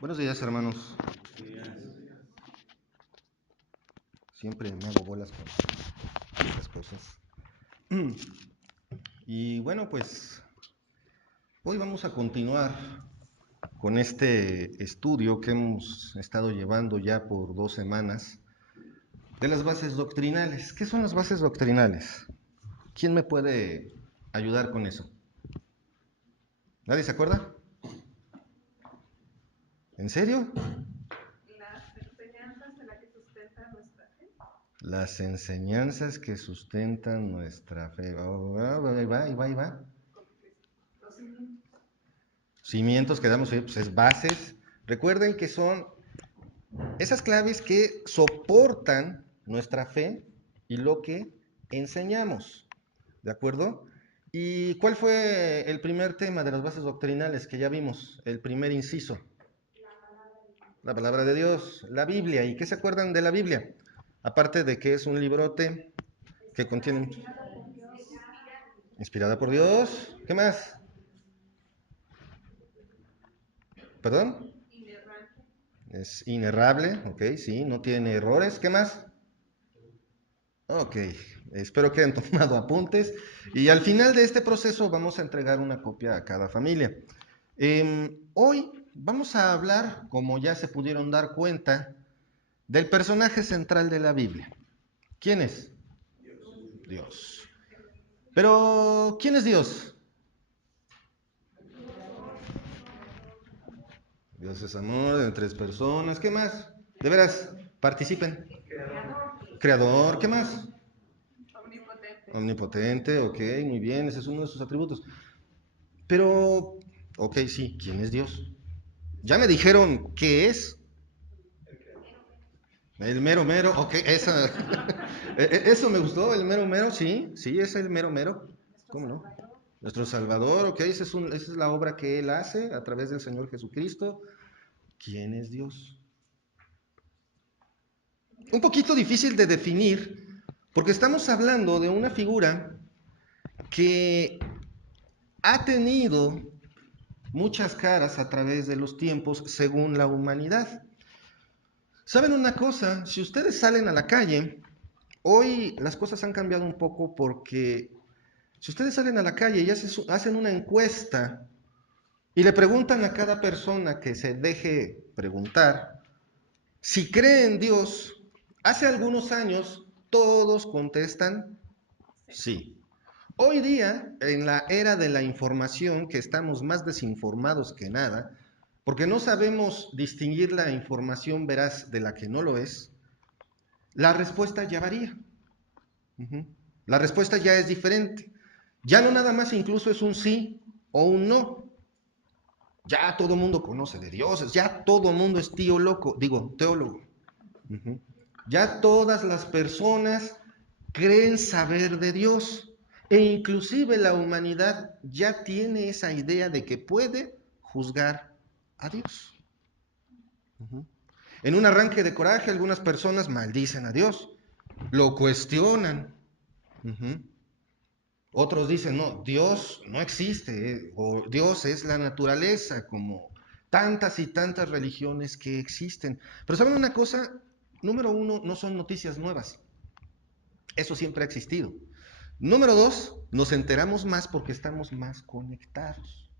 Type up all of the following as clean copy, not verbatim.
Buenos días, hermanos. Siempre me hago bolas con estas cosas. Y bueno, pues hoy vamos a continuar con este estudio que hemos estado llevando ya por 2 semanas de las bases doctrinales. ¿Qué son las bases doctrinales? ¿Quién me puede ayudar con eso? ¿Nadie se acuerda? ¿En serio? Las enseñanzas de las que sustenta nuestra fe. Las enseñanzas que sustentan nuestra fe. Ahí va, ahí va, ahí va. Los cimientos. Cimientos que damos, pues es bases. Recuerden que son esas claves que soportan nuestra fe y lo que enseñamos. ¿De acuerdo? ¿Y cuál fue el primer tema de las bases doctrinales que ya vimos? El primer inciso. La palabra de Dios, la Biblia. ¿Y qué se acuerdan de la Biblia? Aparte de que es un librote que contiene... Inspirada por Dios. ¿Qué más? ¿Perdón? Inerrante. Es inerrable, ok, sí, no tiene errores. ¿Qué más? Ok, espero que hayan tomado apuntes. Y al final de este proceso vamos a entregar una copia a cada familia. Hoy vamos a hablar, como ya se pudieron dar cuenta, del personaje central de la Biblia. ¿Quién es? Dios. Pero, ¿quién es Dios? Dios es amor en 3 personas. ¿Qué más? De veras, participen. Creador, ¿qué más? Omnipotente. Omnipotente, ok, muy bien, ese es uno de sus atributos. Pero, ok, sí, ¿quién es Dios? Ya me dijeron qué es. El mero mero, ok, eso me gustó, el mero mero, sí, sí, es el mero mero. ¿Cómo no? Nuestro Salvador, ok, esa es la obra que Él hace a través del Señor Jesucristo. ¿Quién es Dios? Un poquito difícil de definir, porque estamos hablando de una figura que ha tenido muchas caras a través de los tiempos según la humanidad. ¿Saben una cosa? Si ustedes salen a la calle, hoy las cosas han cambiado un poco porque si ustedes salen a la calle y hacen una encuesta y le preguntan a cada persona que se deje preguntar si cree en Dios, hace algunos años todos contestan sí. Hoy día, en la era de la información, que estamos más desinformados que nada, porque no sabemos distinguir la información veraz de la que no lo es, la respuesta ya varía. Uh-huh. La respuesta ya es diferente. Ya no nada más incluso es un sí o un no. Ya todo el mundo conoce de dioses, ya todo el mundo es teólogo. Uh-huh. Ya todas las personas creen saber de Dios. E inclusive la humanidad ya tiene esa idea de que puede juzgar a Dios. Uh-huh. En un arranque de coraje, algunas personas maldicen a Dios, lo cuestionan. Uh-huh. Otros dicen, no, Dios no existe, o Dios es la naturaleza, como tantas y tantas religiones que existen. Pero ¿saben una cosa? Número uno, no son noticias nuevas. Eso siempre ha existido. Número dos, nos enteramos más porque estamos más conectados.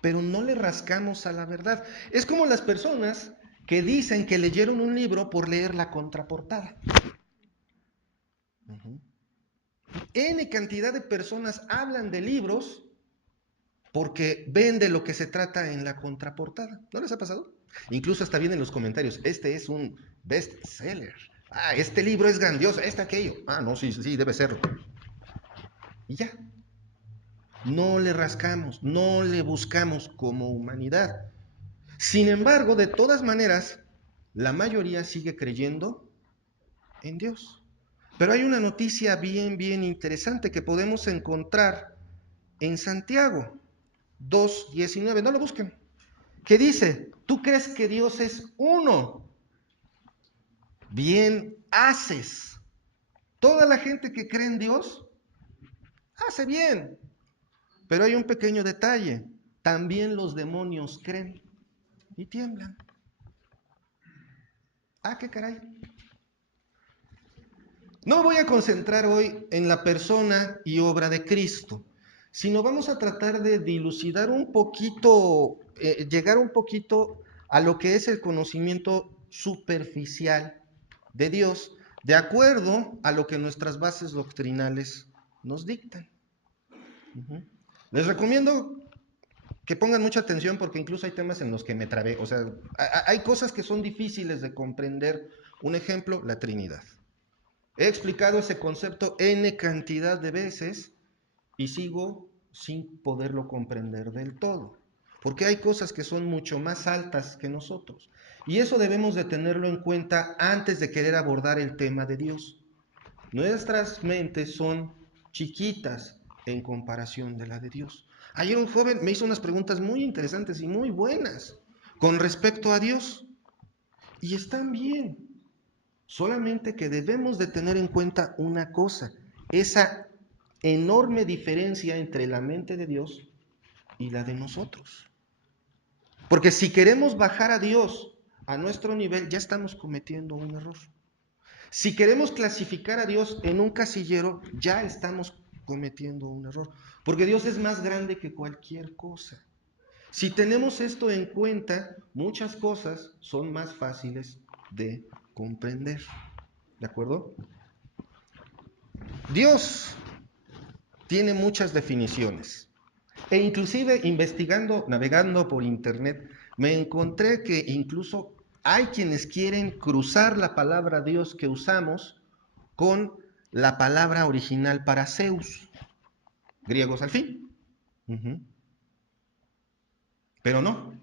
Pero no le rascamos a la verdad. Es como las personas que dicen que leyeron un libro por leer la contraportada. Uh-huh. N cantidad de personas hablan de libros porque ven de lo que se trata en la contraportada. ¿No les ha pasado? Incluso hasta vienen los comentarios, este es un bestseller. Ah, este libro es grandioso, aquello. Ah, no, sí, sí, debe serlo. Y ya. No le rascamos, no le buscamos como humanidad. Sin embargo, de todas maneras, la mayoría sigue creyendo en Dios. Pero hay una noticia bien, bien interesante que podemos encontrar en Santiago 2:19. No lo busquen. ¿Qué dice? ¿Tú crees que Dios es uno? Bien haces. Toda la gente que cree en Dios hace bien. Pero hay un pequeño detalle. También los demonios creen. y tiemblan. Ah, qué caray. No me voy a concentrar hoy en la persona y obra de Cristo, sino vamos a tratar de dilucidar un poquito, llegar un poquito a lo que es el conocimiento superficial de Dios, de acuerdo a lo que nuestras bases doctrinales nos dictan. Les recomiendo que pongan mucha atención porque incluso hay temas en los que me trabé. O sea, hay cosas que son difíciles de comprender. Un ejemplo, la Trinidad. He explicado ese concepto n cantidad de veces y sigo sin poderlo comprender del todo. Porque hay cosas que son mucho más altas que nosotros. Y eso debemos de tenerlo en cuenta antes de querer abordar el tema de Dios. Nuestras mentes son chiquitas en comparación de la de Dios. Ayer un joven me hizo unas preguntas muy interesantes y muy buenas con respecto a Dios. Y están bien. Solamente que debemos de tener en cuenta una cosa, esa enorme diferencia entre la mente de Dios y la de nosotros. Porque si queremos bajar a Dios a nuestro nivel, ya estamos cometiendo un error. Si queremos clasificar a Dios en un casillero, ya estamos cometiendo un error. Porque Dios es más grande que cualquier cosa. Si tenemos esto en cuenta, muchas cosas son más fáciles de comprender. ¿De acuerdo? Dios tiene muchas definiciones. E inclusive investigando, navegando por internet, me encontré que incluso hay quienes quieren cruzar la palabra Dios que usamos con la palabra original para Zeus, griegos al fin. Pero no.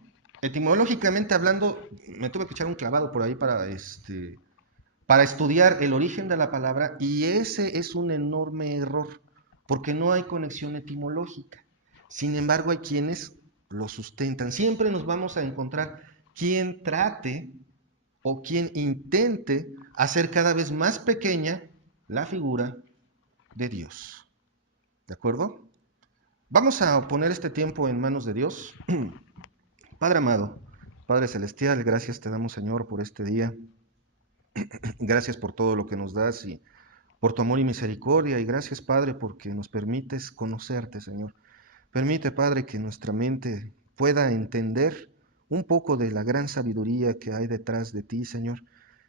Etimológicamente hablando, me tuve que echar un clavado por ahí para estudiar el origen de la palabra y ese es un enorme error, porque no hay conexión etimológica. Sin embargo, hay quienes lo sustentan. Siempre nos vamos a encontrar quien trate o quien intente hacer cada vez más pequeña la figura de Dios. ¿De acuerdo? Vamos a poner este tiempo en manos de Dios. Padre amado, Padre celestial, gracias te damos, Señor, por este día. Gracias por todo lo que nos das y por tu amor y misericordia. Y gracias, Padre, porque nos permites conocerte, Señor. Permite, Padre, que nuestra mente pueda entender un poco de la gran sabiduría que hay detrás de ti, Señor.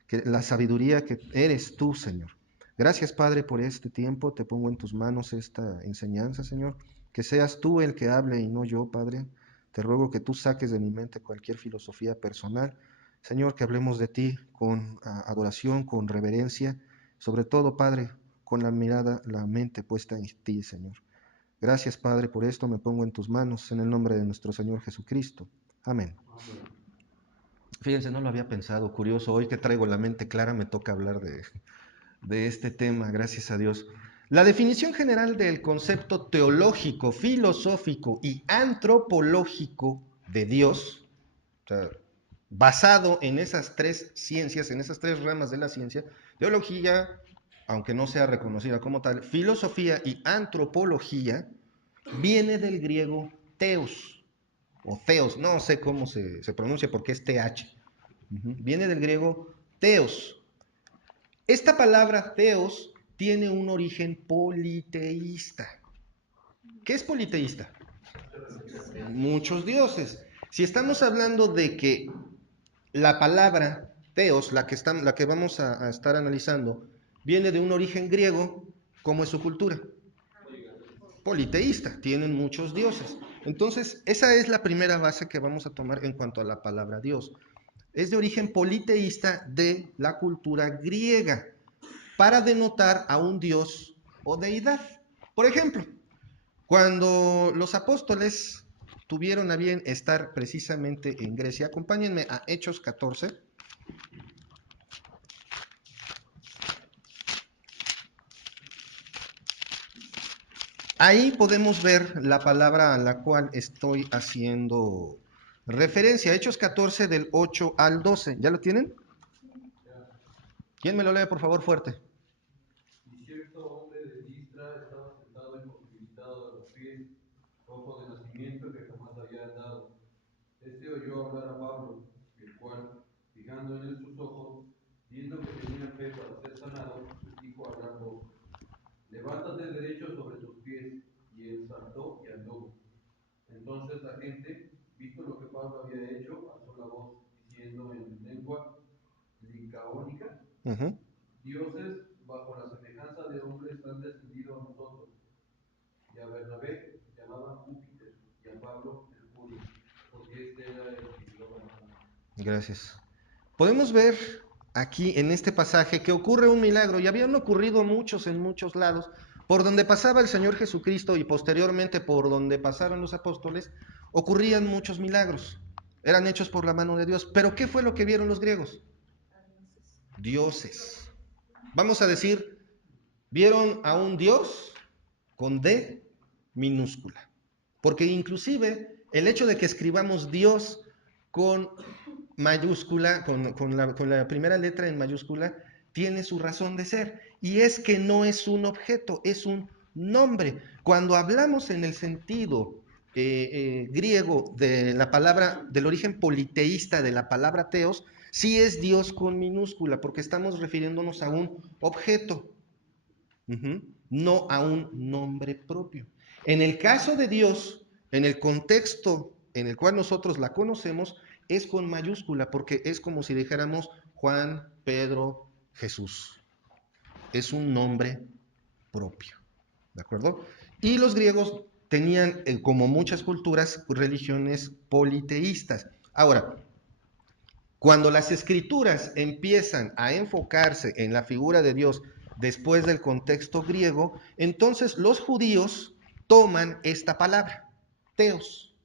Que la sabiduría que eres tú, Señor. Gracias, Padre, por este tiempo. Te pongo en tus manos esta enseñanza, Señor. Que seas tú el que hable y no yo, Padre. Te ruego que tú saques de mi mente cualquier filosofía personal. Señor, que hablemos de ti con adoración, con reverencia, sobre todo, Padre, con la mirada, la mente puesta en ti, Señor. Gracias, Padre, por esto me pongo en tus manos, en el nombre de nuestro Señor Jesucristo. Amén. Fíjense, no lo había pensado, curioso, hoy que traigo la mente clara me toca hablar de este tema, gracias a Dios. La definición general del concepto teológico, filosófico y antropológico de Dios, o sea, basado en esas tres ciencias, en esas tres ramas de la ciencia, teología, aunque no sea reconocida como tal, filosofía y antropología, viene del griego teos, o theos, no sé cómo se pronuncia porque es TH. Viene del griego teos. Esta palabra teos tiene un origen politeísta. ¿Qué es politeísta? Muchos dioses. Si estamos hablando de que la palabra teos, la que vamos a estar analizando, viene de un origen griego, ¿cómo es su cultura? Politeísta, tienen muchos dioses. Entonces, esa es la primera base que vamos a tomar en cuanto a la palabra Dios. Es de origen politeísta de la cultura griega, para denotar a un dios o deidad. Por ejemplo, cuando los apóstoles tuvieron a bien estar precisamente en Grecia, acompáñenme a Hechos 14. Ahí podemos ver la palabra a la cual estoy haciendo referencia. Hechos 14 del 8 al 12. ¿Ya lo tienen? ¿Quién me lo lee, por favor, fuerte? Y cierto hombre de Listra estaba sentado imposibilitado de los pies, cojo de nacimiento que jamás había andado. Este oyó hablar a Pablo, el cual, fijando en él sus ojos, viendo que tenía fe para ser sanado, dijo a gran voz: levántate derecho sobre tus pies. Y él saltó y anduvo. Entonces la gente, visto lo que Pablo había hecho, alzó la voz, diciendo en lengua licaónica: Ujú. dioses bajo la semejanza de hombres han descendido a nosotros. Y a Bernabé llamaban Júpiter, y a Pablo Mercurio, porque este era el que llevaba la mano. Gracias. Podemos ver aquí en este pasaje que ocurre un milagro, y habían ocurrido muchos en muchos lados, por donde pasaba el Señor Jesucristo y posteriormente por donde pasaron los apóstoles, ocurrían muchos milagros. Eran hechos por la mano de Dios. Pero ¿qué fue lo que vieron los griegos? Dioses. Vamos a decir, vieron a un Dios con D minúscula. Porque inclusive el hecho de que escribamos Dios con mayúscula, con la primera letra en mayúscula, tiene su razón de ser. Y es que no es un objeto, es un nombre. Cuando hablamos en el sentido griego de la palabra, del origen politeísta de la palabra teos, sí es Dios con minúscula, porque estamos refiriéndonos a un objeto, no a un nombre propio. En el caso de Dios, en el contexto en el cual nosotros la conocemos, es con mayúscula, porque es como si dijéramos Juan, Pedro, Jesús. Es un nombre propio, ¿de acuerdo? Y los griegos tenían, como muchas culturas, religiones politeístas. Ahora, cuando las escrituras empiezan a enfocarse en la figura de Dios después del contexto griego, entonces los judíos toman esta palabra, teos,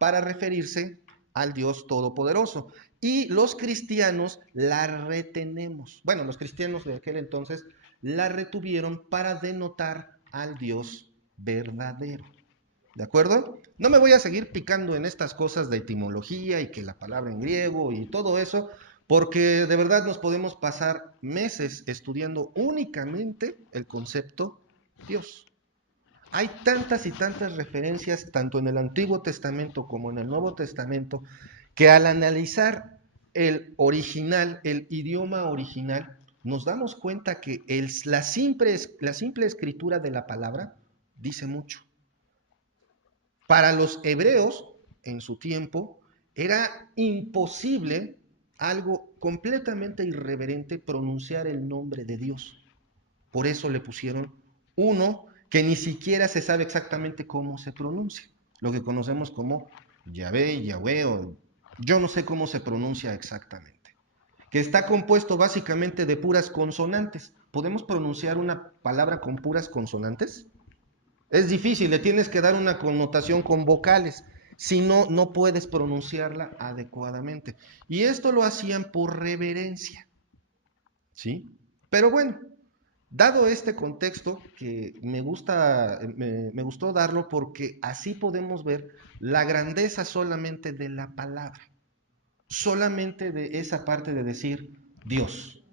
para referirse al Dios Todopoderoso. Y los cristianos la retenemos. Bueno, los cristianos de aquel entonces la retuvieron para denotar al Dios verdadero. ¿De acuerdo? No me voy a seguir picando en estas cosas de etimología y que la palabra en griego y todo eso, porque de verdad nos podemos pasar meses estudiando únicamente el concepto Dios. Hay tantas y tantas referencias, tanto en el Antiguo Testamento como en el Nuevo Testamento, que al analizar el original, el idioma original, nos damos cuenta que la simple escritura de la palabra dice mucho. Para los hebreos, en su tiempo, era imposible, algo completamente irreverente, pronunciar el nombre de Dios. Por eso le pusieron uno que ni siquiera se sabe exactamente cómo se pronuncia, lo que conocemos como Yahvé, Yahweh, o yo no sé cómo se pronuncia exactamente, que está compuesto básicamente de puras consonantes. ¿Podemos pronunciar una palabra con puras consonantes? Es difícil, le tienes que dar una connotación con vocales, si no, no puedes pronunciarla adecuadamente. Y esto lo hacían por reverencia, ¿sí? Pero bueno, dado este contexto, que me gustó darlo porque así podemos ver la grandeza solamente de la palabra, solamente de esa parte de decir Dios.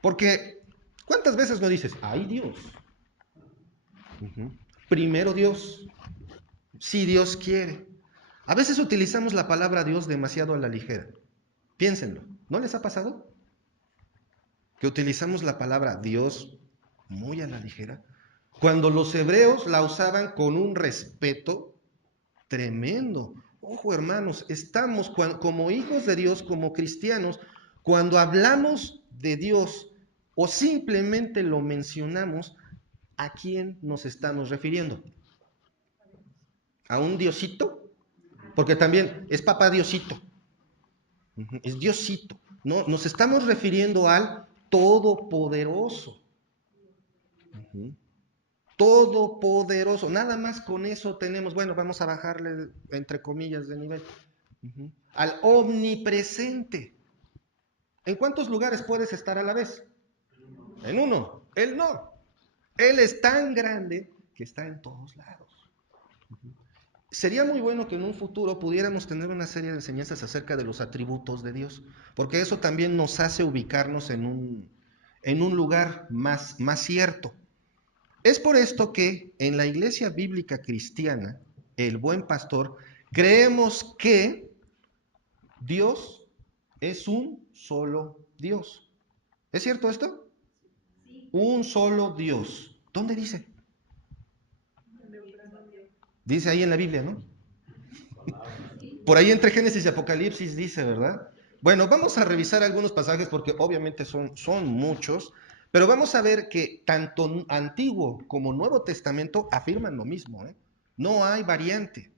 Porque, ¿cuántas veces no dices, ay Dios? Primero Dios, si Dios quiere. A veces utilizamos la palabra Dios demasiado a la ligera. Piénsenlo, ¿no les ha pasado? Que utilizamos la palabra Dios muy a la ligera, cuando los hebreos la usaban con un respeto tremendo. Ojo, hermanos, estamos como hijos de Dios, como cristianos, cuando hablamos de Dios o simplemente lo mencionamos, ¿a quién nos estamos refiriendo? ¿A un Diosito? Porque también es papá Diosito, es Diosito. No, nos estamos refiriendo al Todopoderoso. Todopoderoso. Nada más con eso tenemos, bueno, vamos a bajarle entre comillas de nivel. Al omnipresente. ¿En cuántos lugares puedes estar a la vez? En uno. Él no. Él es tan grande que está en todos lados. Sería muy bueno que en un futuro pudiéramos tener una serie de enseñanzas acerca de los atributos de Dios, porque eso también nos hace ubicarnos en un lugar más cierto. Es por esto que en la iglesia bíblica cristiana, el buen pastor Creemos que Dios es un solo Dios. ¿Es cierto esto? Sí, Un solo Dios. ¿Dónde dice? Deuteronomio. Dice ahí en la Biblia, ¿no? Sí, Por ahí entre Génesis y Apocalipsis dice, ¿verdad? Bueno, vamos a revisar algunos pasajes porque obviamente son muchos, pero vamos a ver que tanto Antiguo como Nuevo Testamento afirman lo mismo, ¿eh? No hay variante.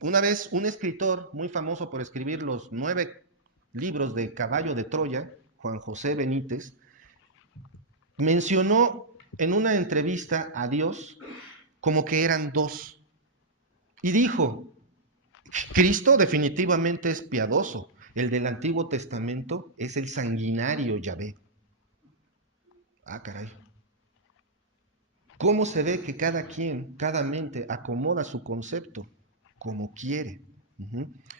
Una vez un escritor muy famoso por escribir los 9 libros de Caballo de Troya, Juan José Benítez, mencionó en una entrevista a Dios como que eran dos. Y dijo, Cristo definitivamente es piadoso. El del Antiguo Testamento es el sanguinario Yahvé. Ah, caray. ¿Cómo se ve que cada quien, cada mente acomoda su concepto como quiere?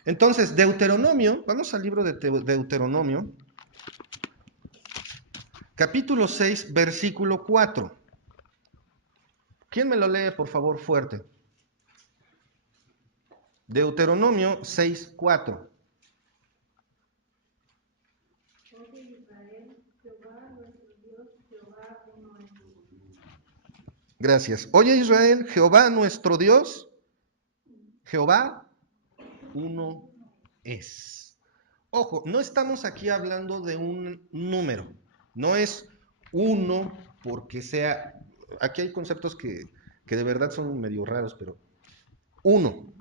Entonces, Deuteronomio, vamos al libro de Deuteronomio, capítulo 6, versículo 4. ¿Quién me lo lee, por favor, fuerte? Deuteronomio 6, 4. oye Israel, Jehová nuestro Dios, Jehová uno es. Gracias. Oye Israel, Jehová nuestro Dios, Jehová uno es. Ojo, no estamos aquí hablando de un número. No es uno porque sea... Aquí hay conceptos que de verdad son medio raros, pero uno.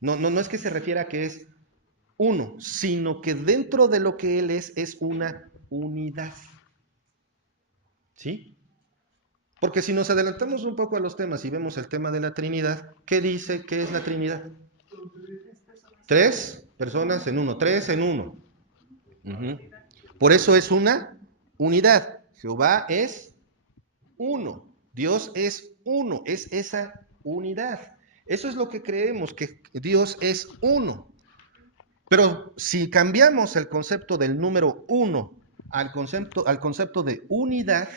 No es que se refiera a que es uno, sino que dentro de lo que Él es una unidad. ¿Sí? Porque si nos adelantamos un poco a los temas y vemos el tema de la Trinidad, ¿qué dice que es la Trinidad? Tres personas en uno, tres en uno. Por eso es una unidad. Jehová es uno. Dios es uno. Es esa unidad. Eso es lo que creemos, que Dios es uno. Pero si cambiamos el concepto del número uno al concepto de unidad,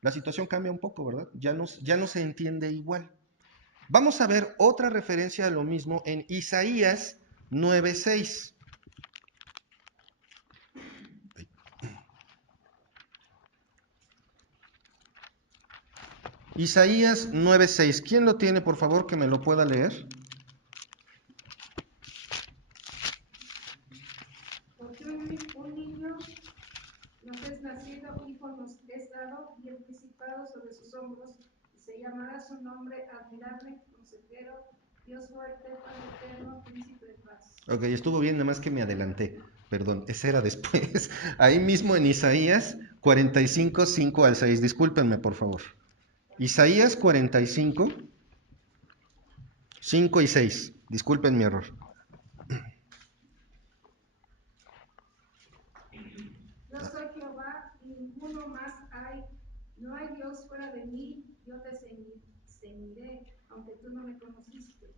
la situación cambia un poco, ¿verdad? Ya no se entiende igual. Vamos a ver otra referencia a lo mismo en Isaías 9:6. Isaías 9:6. ¿Quién lo tiene, por favor, que me lo pueda leer? Porque un niño nos es nacido, hijo nos es dado, y el principado sobre sus hombros, y se llamará su nombre admirable, consejero, Dios fuerte, Padre eterno, príncipe de paz. Ok, estuvo bien, nada más que me adelanté. Perdón, ese era después. Ahí mismo en Isaías 45, 5 al 6. Discúlpenme, por favor. Isaías 45, 5 y 6. Disculpen mi error. Yo soy Jehová y ninguno más hay. No hay Dios fuera de mí. Yo te ceñiré, aunque tú no me conociste.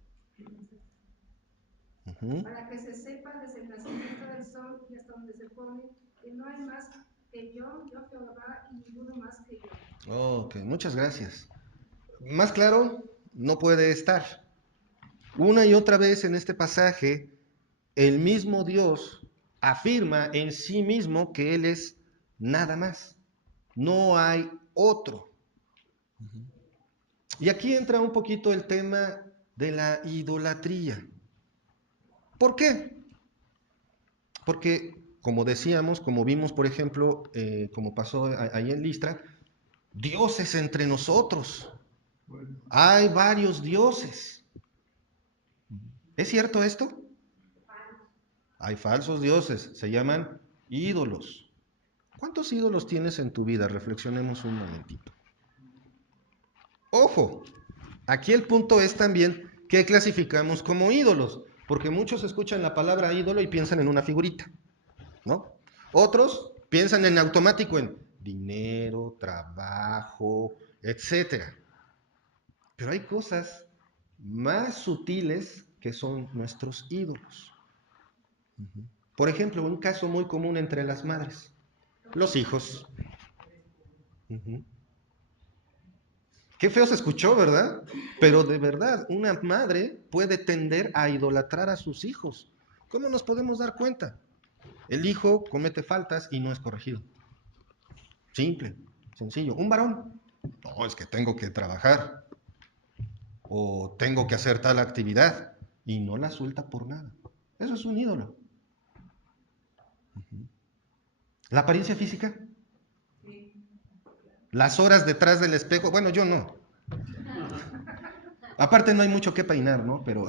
Para que se sepa desde el nacimiento del sol y hasta donde se pone, que no hay más que yo Jehová, y ninguno más que yo. Ok, muchas gracias. Más claro, no puede estar. Una y otra vez en este pasaje, el mismo Dios afirma en sí mismo que Él es nada más. No hay otro. Y aquí entra un poquito el tema de la idolatría. ¿Por qué? Porque, como decíamos, como vimos, por ejemplo, como pasó ahí en Listra, dioses entre nosotros. Hay varios dioses. ¿Es cierto esto? Hay falsos dioses, se llaman ídolos. ¿Cuántos ídolos tienes en tu vida? Reflexionemos un momentito. Ojo, aquí el punto es también qué clasificamos como ídolos, porque muchos escuchan la palabra ídolo y piensan en una figurita, ¿no? Otros piensan en automático en dinero, trabajo, etcétera. Pero hay cosas más sutiles que son nuestros ídolos. Por ejemplo, un caso muy común entre las madres, los hijos. Qué feo se escuchó, ¿verdad? Pero de verdad, una madre puede tender a idolatrar a sus hijos. ¿Cómo nos podemos dar cuenta? El hijo comete faltas y no es corregido. Simple, sencillo. Un varón, no, es que tengo que trabajar o tengo que hacer tal actividad y no la suelta por nada. Eso es un ídolo. La apariencia física, las horas detrás del espejo, bueno, yo no. Aparte no hay mucho que peinar, ¿no? Pero,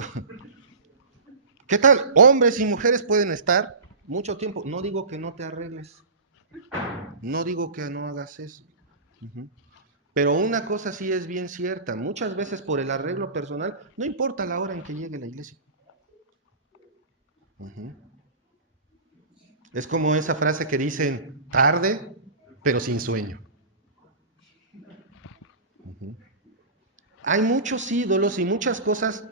¿qué tal? Hombres y mujeres pueden estar mucho tiempo. No digo que no te arregles. No digo que no hagas eso. Pero una cosa sí es bien cierta. Muchas veces por el arreglo personal, no importa la hora en que llegue la iglesia. Es como esa frase que dicen, tarde, pero sin sueño. Hay muchos ídolos y muchas cosas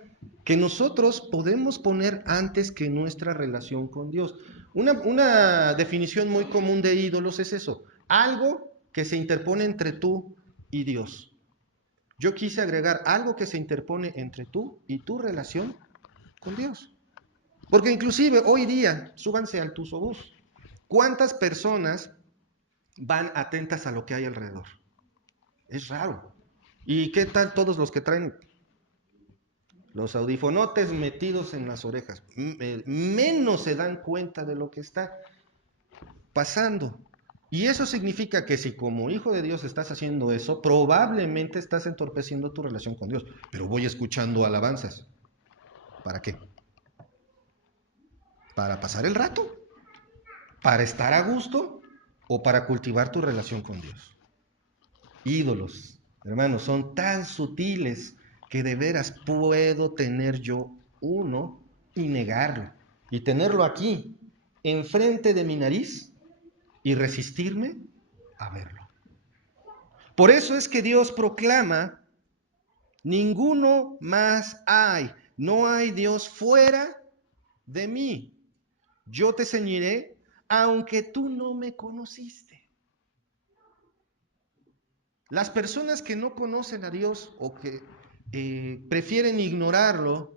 que nosotros podemos poner antes que nuestra relación con Dios. Una definición muy común de ídolos es eso, algo que se interpone entre tú y Dios. Yo quise agregar algo que se interpone entre tú y tu relación con Dios. Porque inclusive hoy día, súbanse al tusobús, ¿cuántas personas van atentas a lo que hay alrededor? Es raro. ¿Y qué tal todos los que traen los audifonotes metidos en las orejas? Menos se dan cuenta de lo que está pasando. Y eso significa que si como hijo de Dios estás haciendo eso, probablemente estás entorpeciendo tu relación con Dios. Pero voy escuchando alabanzas. ¿Para qué? ¿Para pasar el rato? ¿Para estar a gusto? ¿O para cultivar tu relación con Dios? Ídolos, hermanos, son tan sutiles que de veras puedo tener yo uno y negarlo. Y tenerlo aquí, enfrente de mi nariz, y resistirme a verlo. Por eso es que Dios proclama, ninguno más hay, no hay Dios fuera de mí. Yo te ceñiré, aunque tú no me conociste. Las personas que no conocen a Dios o que prefieren ignorarlo,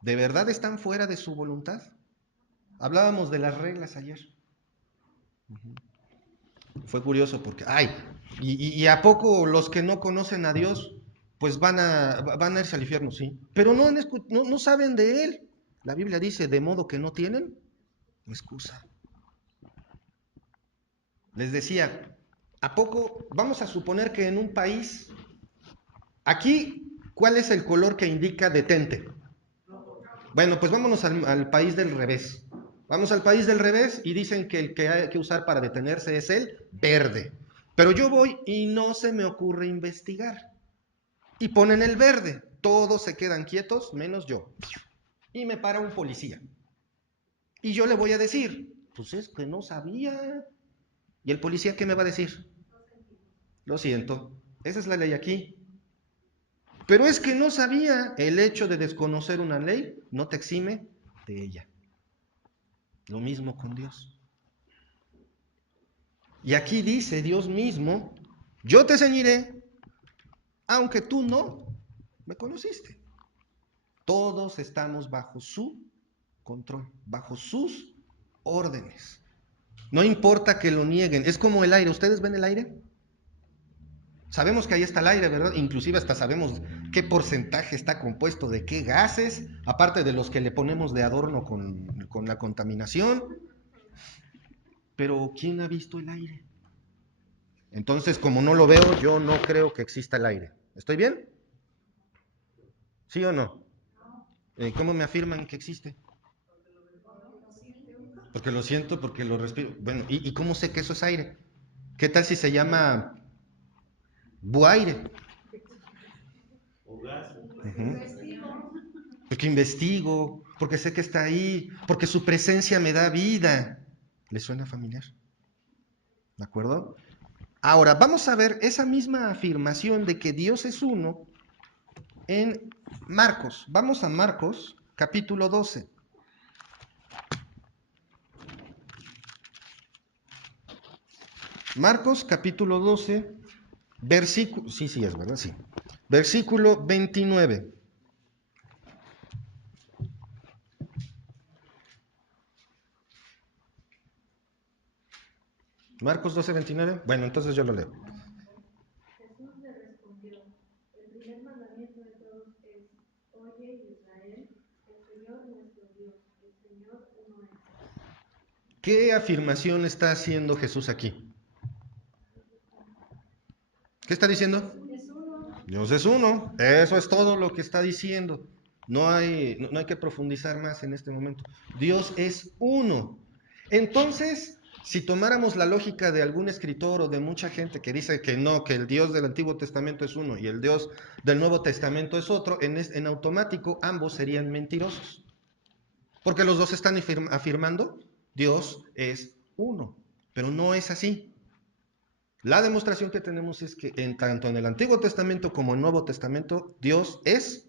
¿de verdad están fuera de su voluntad? Hablábamos de las reglas ayer. Fue curioso porque, y a poco los que no conocen a Dios, pues van a irse al infierno, sí. Pero no saben de Él. La Biblia dice, de modo que no tienen excusa. Les decía, ¿a poco vamos a suponer que en un país, aquí, ¿cuál es el color que indica detente? Bueno, pues vámonos al país del revés. Vamos al país del revés y dicen que el que hay que usar para detenerse es el verde. Pero yo voy y no se me ocurre investigar. Y ponen el verde. Todos se quedan quietos, menos yo. Y me para un policía. Y yo le voy a decir, pues es que no sabía. ¿Y el policía qué me va a decir? Lo siento, esa es la ley aquí. Pero es que no sabía. El hecho de desconocer una ley no te exime de ella. Lo mismo con Dios. Y aquí dice Dios mismo, yo te ceñiré, aunque tú no me conociste. Todos estamos bajo su control, bajo sus órdenes. No importa que lo nieguen, es como el aire. ¿Ustedes ven el aire? Sabemos que ahí está el aire, ¿verdad? Inclusive hasta sabemos qué porcentaje está compuesto de qué gases, aparte de los que le ponemos de adorno con la contaminación. Pero ¿quién ha visto el aire? Entonces, como no lo veo, yo no creo que exista el aire. ¿Estoy bien? ¿Sí o no? ¿Cómo me afirman que existe? Porque lo siento, porque lo respiro. Bueno, ¿y cómo sé que eso es aire? ¿Qué tal si se llama buaire? Porque investigo, porque sé que está ahí, porque su presencia me da vida. ¿Le suena familiar? ¿De acuerdo? Ahora, vamos a ver esa misma afirmación de que Dios es uno en Marcos. Vamos a Marcos, capítulo 12. Marcos, capítulo 12. Versículo, sí es verdad, sí. Versículo 29. Marcos 12:29. Bueno, entonces yo lo leo. Jesús le respondió, el primer mandamiento de todos es, oye Israel, el Señor nuestro Dios, el Señor uno es. ¿Qué afirmación está haciendo Jesús aquí? ¿Qué está diciendo? Es uno. Dios es uno. Eso es todo lo que está diciendo. No hay que profundizar más en este momento. Dios es uno. Entonces, si tomáramos la lógica de algún escritor o de mucha gente que dice que no, que el Dios del Antiguo Testamento es uno y el Dios del Nuevo Testamento es otro, en automático ambos serían mentirosos. Porque los dos están afirmando Dios es uno. Pero no es así. La demostración que tenemos es que tanto en el Antiguo Testamento como en el Nuevo Testamento, Dios es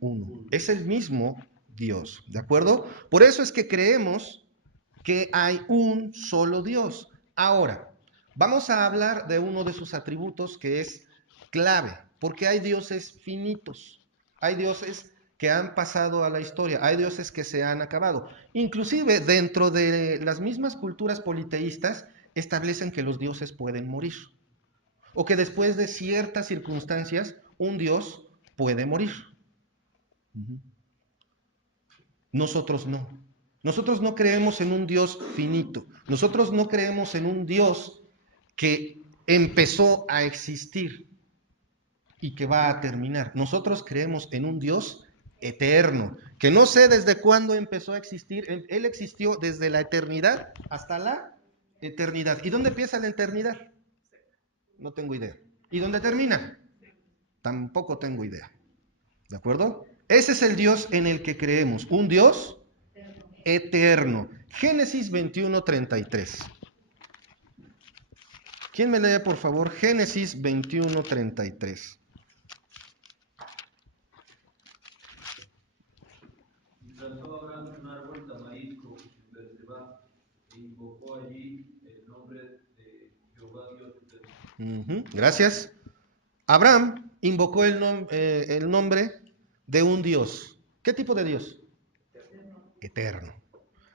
uno. Es el mismo Dios, ¿de acuerdo? Por eso es que creemos que hay un solo Dios. Ahora, vamos a hablar de uno de sus atributos que es clave, porque hay dioses finitos, hay dioses que han pasado a la historia, hay dioses que se han acabado. Inclusive dentro de las mismas culturas politeístas establecen que los dioses pueden morir, o que después de ciertas circunstancias un dios puede morir. Nosotros no. Nosotros no creemos en un Dios finito. Nosotros no creemos en un Dios que empezó a existir y que va a terminar. Nosotros creemos en un Dios eterno, que no sé desde cuándo empezó a existir. Él existió desde la eternidad hasta la eternidad. ¿Y dónde empieza la eternidad? No tengo idea. ¿Y dónde termina? Tampoco tengo idea. ¿De acuerdo? Ese es el Dios en el que creemos. Un Dios eterno. Génesis 21:33. ¿Quién me lee, por favor? Génesis 21:33. Y plantó Abraham un árbol tamarisco en Berseba, e invocó allí el nombre de Jehová Dios eterno. Gracias. Abraham invocó el nombre de un Dios. ¿Qué tipo de Dios? Eterno.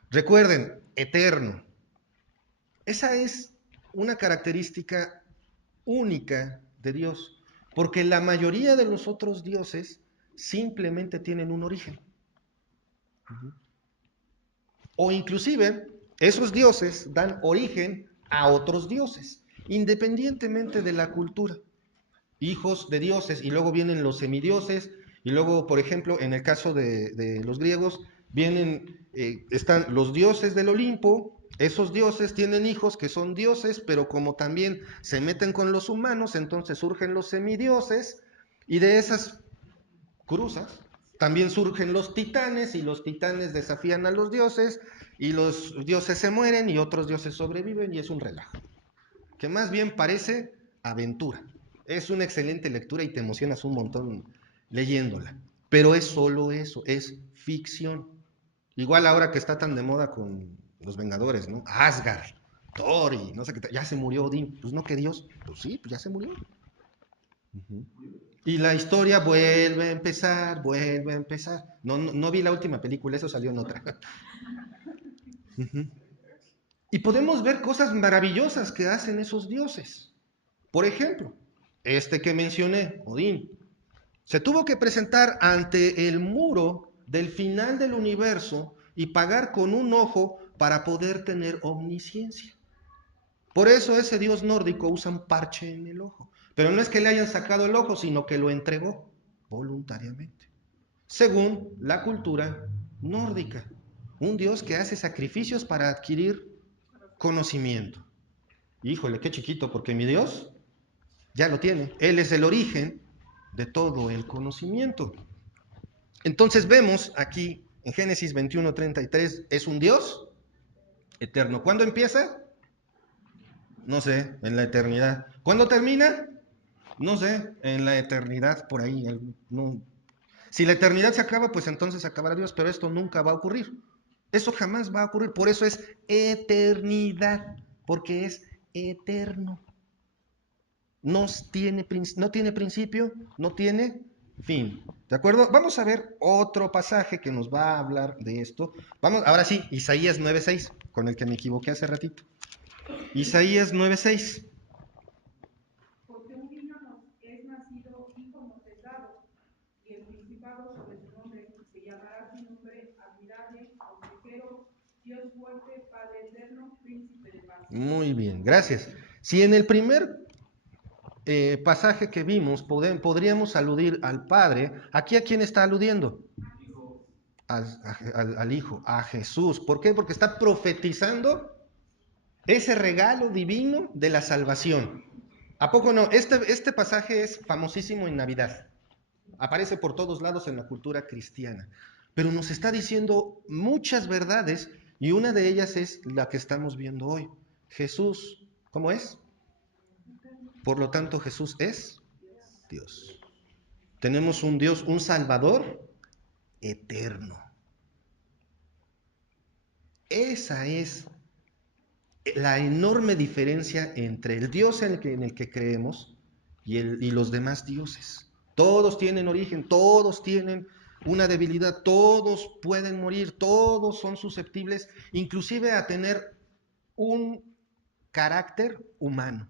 Recuerden, eterno. Esa es una característica única de Dios, porque la mayoría de los otros dioses simplemente tienen un origen. O inclusive, esos dioses dan origen a otros dioses, independientemente de la cultura. Hijos de dioses, y luego vienen los semidioses, y luego, por ejemplo, en el caso de los griegos, están los dioses del Olimpo. Esos dioses tienen hijos que son dioses, pero como también se meten con los humanos, entonces surgen los semidioses, y de esas cruzas también surgen los titanes, y los titanes desafían a los dioses, y los dioses se mueren, y otros dioses sobreviven, y es un relajo, que más bien parece aventura. Es una excelente lectura y te emocionas un montón leyéndola, pero es solo eso, es ficción. Igual ahora que está tan de moda con los Vengadores, ¿no? Asgard, Thor y no sé qué, ya se murió Odín. Pues no, que Dios, pues sí, pues ya se murió. Y la historia vuelve a empezar, vuelve a empezar. No vi la última película, eso salió en otra. Y podemos ver cosas maravillosas que hacen esos dioses. Por ejemplo, este que mencioné, Odín, se tuvo que presentar ante el muro del final del universo y pagar con un ojo para poder tener omnisciencia. Por eso ese dios nórdico usa un parche en el ojo. Pero no es que le hayan sacado el ojo, sino que lo entregó voluntariamente. Según la cultura nórdica, un dios que hace sacrificios para adquirir conocimiento. Híjole, qué chiquito, porque mi Dios ya lo tiene. Él es el origen de todo el conocimiento. Entonces vemos aquí en Génesis 21:33, es un Dios eterno. ¿Cuándo empieza? No sé, en la eternidad. ¿Cuándo termina? No sé, en la eternidad, por ahí. No. Si la eternidad se acaba, pues entonces acabará Dios, pero esto nunca va a ocurrir. Eso jamás va a ocurrir, por eso es eternidad, porque es eterno. no tiene principio, no tiene fin. ¿De acuerdo? Vamos a ver otro pasaje que nos va a hablar de esto. Vamos, ahora sí, Isaías 9:6, con el que me equivoqué hace ratito. Isaías 9:6. Porque un niño nos es nacido, hijo nos es dado, y el principado sobre su nombre, se llamará su nombre admirable, consejero, Dios fuerte, Padre eterno, príncipe de paz. Muy bien, gracias. Si en el primer pasaje que vimos podríamos aludir al Padre, ¿aquí a quién está aludiendo? Al Hijo, a Jesús. ¿Por qué? Porque está profetizando ese regalo divino de la salvación. ¿A poco no? Este pasaje es famosísimo en Navidad. Aparece por todos lados en la cultura cristiana. Pero nos está diciendo muchas verdades y una de ellas es la que estamos viendo hoy. Jesús, ¿cómo es? Por lo tanto, Jesús es Dios. Tenemos un Dios, un Salvador eterno. Esa es la enorme diferencia entre el Dios en el que creemos y los demás dioses. Todos tienen origen, todos tienen una debilidad, todos pueden morir, todos son susceptibles, inclusive a tener un carácter humano.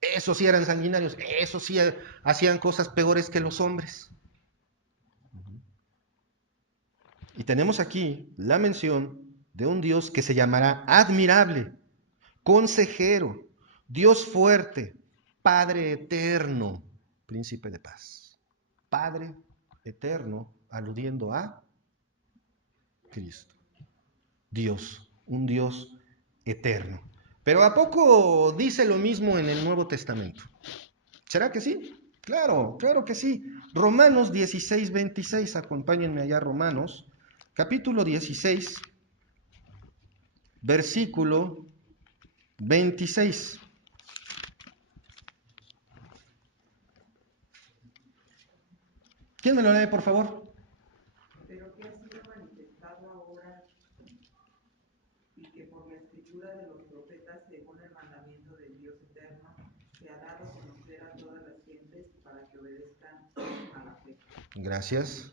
Esos sí eran sanguinarios, esos sí hacían cosas peores que los hombres. Y tenemos aquí la mención de un Dios que se llamará admirable, consejero, Dios fuerte, Padre eterno, príncipe de paz. Padre eterno, aludiendo a Cristo. Dios, un Dios eterno. Pero ¿a poco dice lo mismo en el Nuevo Testamento? ¿Será que sí? Claro, claro que sí. Romanos 16:26, acompáñenme allá, Romanos, capítulo 16, versículo 26. ¿Quién me lo lee, por favor? Pero que ha sido manifestado ahora y que por la escritura de los profetas, según el mandamiento del Dios eterno, se ha dado a conocer a todas las gentes para que obedezcan a la fe. Gracias.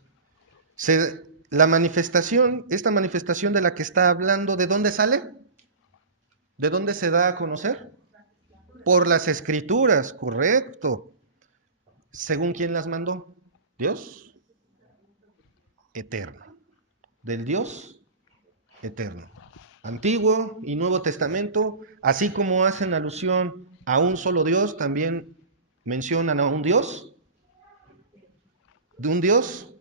Esta manifestación de la que está hablando, ¿de dónde sale? ¿De dónde se da a conocer? Por las escrituras, correcto. ¿Según quién las mandó? Dios eterno. Del Dios eterno. Antiguo y Nuevo Testamento, así como hacen alusión a un solo Dios, también mencionan a un Dios. ¿De un Dios?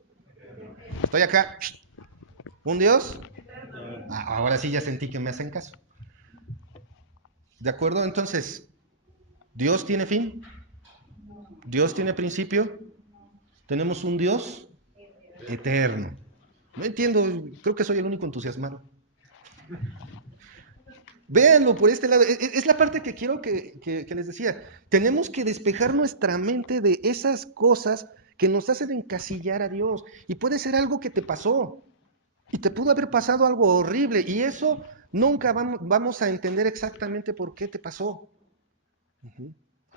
Estoy acá. ¿Un Dios? Ahora sí ya sentí que me hacen caso. ¿De acuerdo? Entonces, ¿Dios tiene fin? ¿Dios tiene principio? ¿Tenemos un Dios eterno? No entiendo, creo que soy el único entusiasmado. Véanlo por este lado, es la parte que quiero que les decía. Tenemos que despejar nuestra mente de esas cosas que nos hacen encasillar a Dios. Y puede ser algo que te pasó, y te pudo haber pasado algo horrible, y eso nunca vamos a entender exactamente por qué te pasó.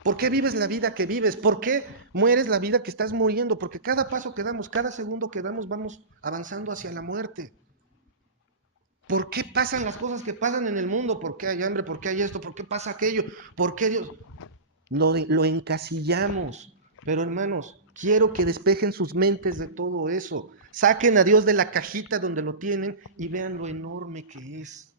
¿Por qué vives la vida que vives? ¿Por qué mueres la vida que estás muriendo? Porque cada paso que damos, cada segundo que damos, vamos avanzando hacia la muerte. ¿Por qué pasan las cosas que pasan en el mundo? ¿Por qué hay hambre? ¿Por qué hay esto? ¿Por qué pasa aquello? ¿Por qué Dios? Lo encasillamos. Pero hermanos, quiero que despejen sus mentes de todo eso. Saquen a Dios de la cajita donde lo tienen y vean lo enorme que es.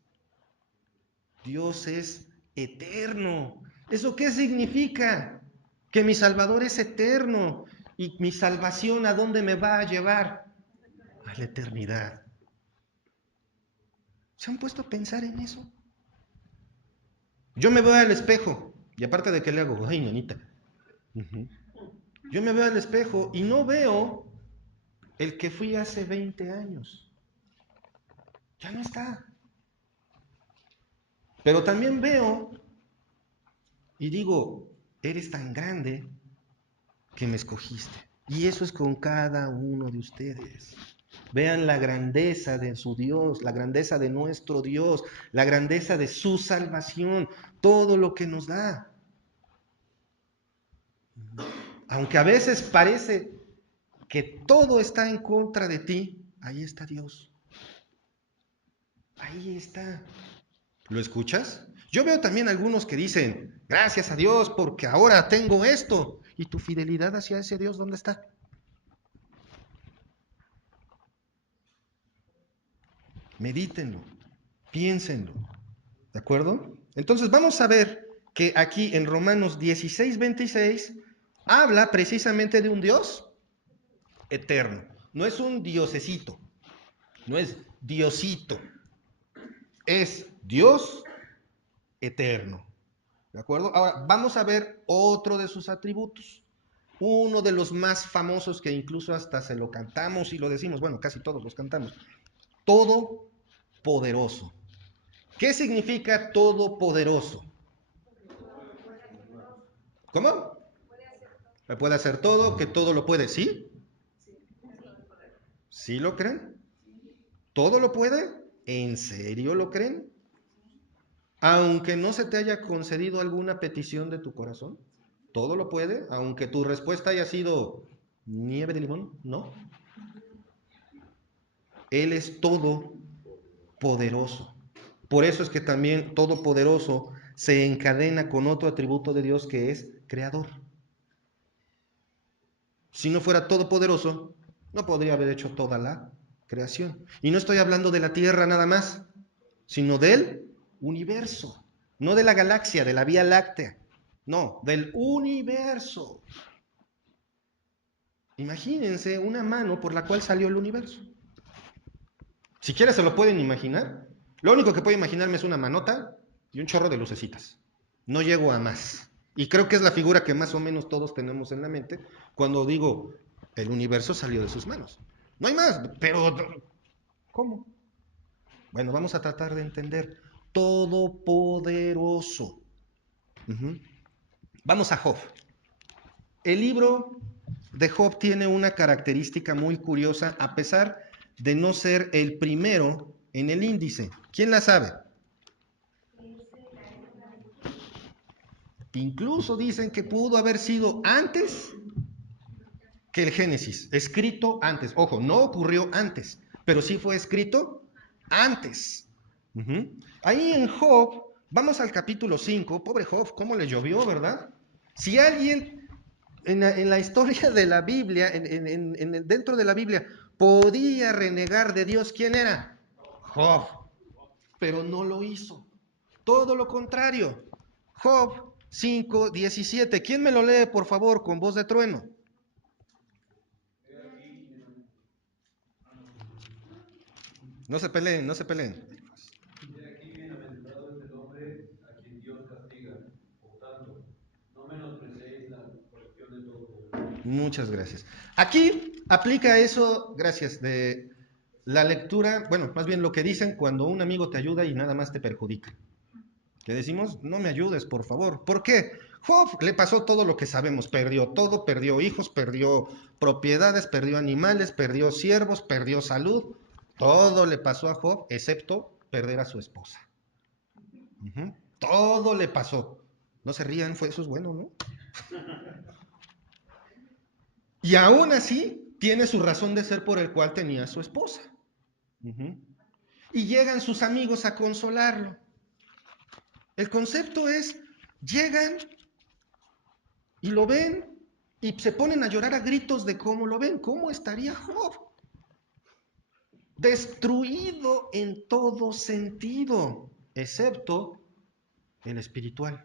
Dios es eterno. ¿Eso qué significa? Que mi Salvador es eterno. ¿Y mi salvación a dónde me va a llevar? A la eternidad. ¿Se han puesto a pensar en eso? Yo me veo al espejo, y aparte de que le hago, ay, nanita. Yo me veo al espejo y no veo el que fui hace 20 años. Ya no está. Pero también veo y digo, eres tan grande que me escogiste. Y eso es con cada uno de ustedes. Vean la grandeza de su Dios, la grandeza de nuestro Dios, la grandeza de su salvación, todo lo que nos da. Aunque a veces parece que todo está en contra de ti, ahí está Dios. Ahí está. ¿Lo escuchas? Yo veo también algunos que dicen, gracias a Dios porque ahora tengo esto. ¿Y tu fidelidad hacia ese Dios dónde está? Medítenlo, piénsenlo. ¿De acuerdo? Entonces vamos a ver que aquí en Romanos 16:26 habla precisamente de un Dios eterno. No es un diosecito, no es Diosito, es Dios eterno. ¿De acuerdo? Ahora vamos a ver otro de sus atributos. Uno de los más famosos que incluso hasta se lo cantamos y lo decimos, bueno, casi todos los cantamos. Todopoderoso. ¿Qué significa todopoderoso? ¿Cómo? ¿Me puede hacer todo? ¿Que todo lo puede? ¿Sí? ¿Sí lo creen? ¿Todo lo puede? ¿En serio lo creen? Aunque no se te haya concedido alguna petición de tu corazón, ¿todo lo puede? Aunque tu respuesta haya sido nieve de limón, ¿no? Él es todopoderoso. Por eso es que también todopoderoso se encadena con otro atributo de Dios que es creador. Si no fuera todopoderoso, no podría haber hecho toda la creación. Y no estoy hablando de la Tierra nada más, sino del universo. No de la galaxia, de la Vía Láctea. No, del universo. Imagínense una mano por la cual salió el universo. Siquiera se lo pueden imaginar. Lo único que puedo imaginarme es una manota y un chorro de lucecitas. No llego a más. Y creo que es la figura que más o menos todos tenemos en la mente cuando digo, el universo salió de sus manos. No hay más, pero ¿cómo? Bueno, vamos a tratar de entender. Todopoderoso. Vamos a Job. El libro de Job tiene una característica muy curiosa, a pesar de no ser el primero en el índice. ¿Quién la sabe? Incluso dicen que pudo haber sido antes que el Génesis, escrito antes. Ojo, no ocurrió antes, pero sí fue escrito antes. Ahí en Job, vamos al capítulo 5, pobre Job, cómo le llovió, ¿verdad? Si alguien en la historia de la Biblia, dentro de la Biblia, podía renegar de Dios, ¿quién era? Job, pero no lo hizo. Todo lo contrario. Job 5:17. ¿Quién me lo lee, por favor, con voz de trueno? No se peleen, no se peleen. Y aquí bienaventurado es el hombre a quien Dios castiga. Por tanto, no menosprecéis la cuestión de todo. Muchas gracias. Aquí aplica eso, gracias, de la lectura, bueno, más bien lo que dicen cuando un amigo te ayuda y nada más te perjudica. Que decimos, no me ayudes, por favor. ¿Por qué? Job le pasó todo lo que sabemos, perdió todo, perdió hijos, perdió propiedades, perdió animales, perdió siervos, perdió salud. Todo le pasó a Job, excepto perder a su esposa. Todo le pasó. No se rían, eso es bueno, ¿no? Y aún así, tiene su razón de ser por el cual tenía a su esposa. Y llegan sus amigos a consolarlo. El concepto es, llegan y lo ven y se ponen a llorar a gritos de cómo lo ven. ¿Cómo estaría Job? Destruido en todo sentido, excepto el espiritual.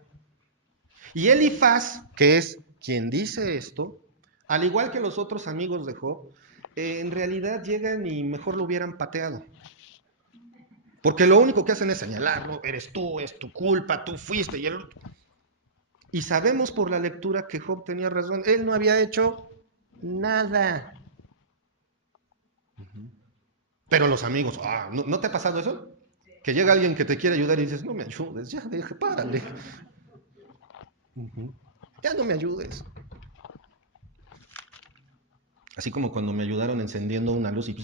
Y Elifaz, que es quien dice esto, al igual que los otros amigos de Job, en realidad llegan y mejor lo hubieran pateado. Porque lo único que hacen es señalarlo, eres tú, es tu culpa, tú fuiste y él... Y sabemos por la lectura que Job tenía razón, él no había hecho nada. Pero los amigos, ¿no te ha pasado eso? Que llega alguien que te quiere ayudar y dices, no me ayudes, ya deje, párale. Ya no me ayudes. Así como cuando me ayudaron encendiendo una luz y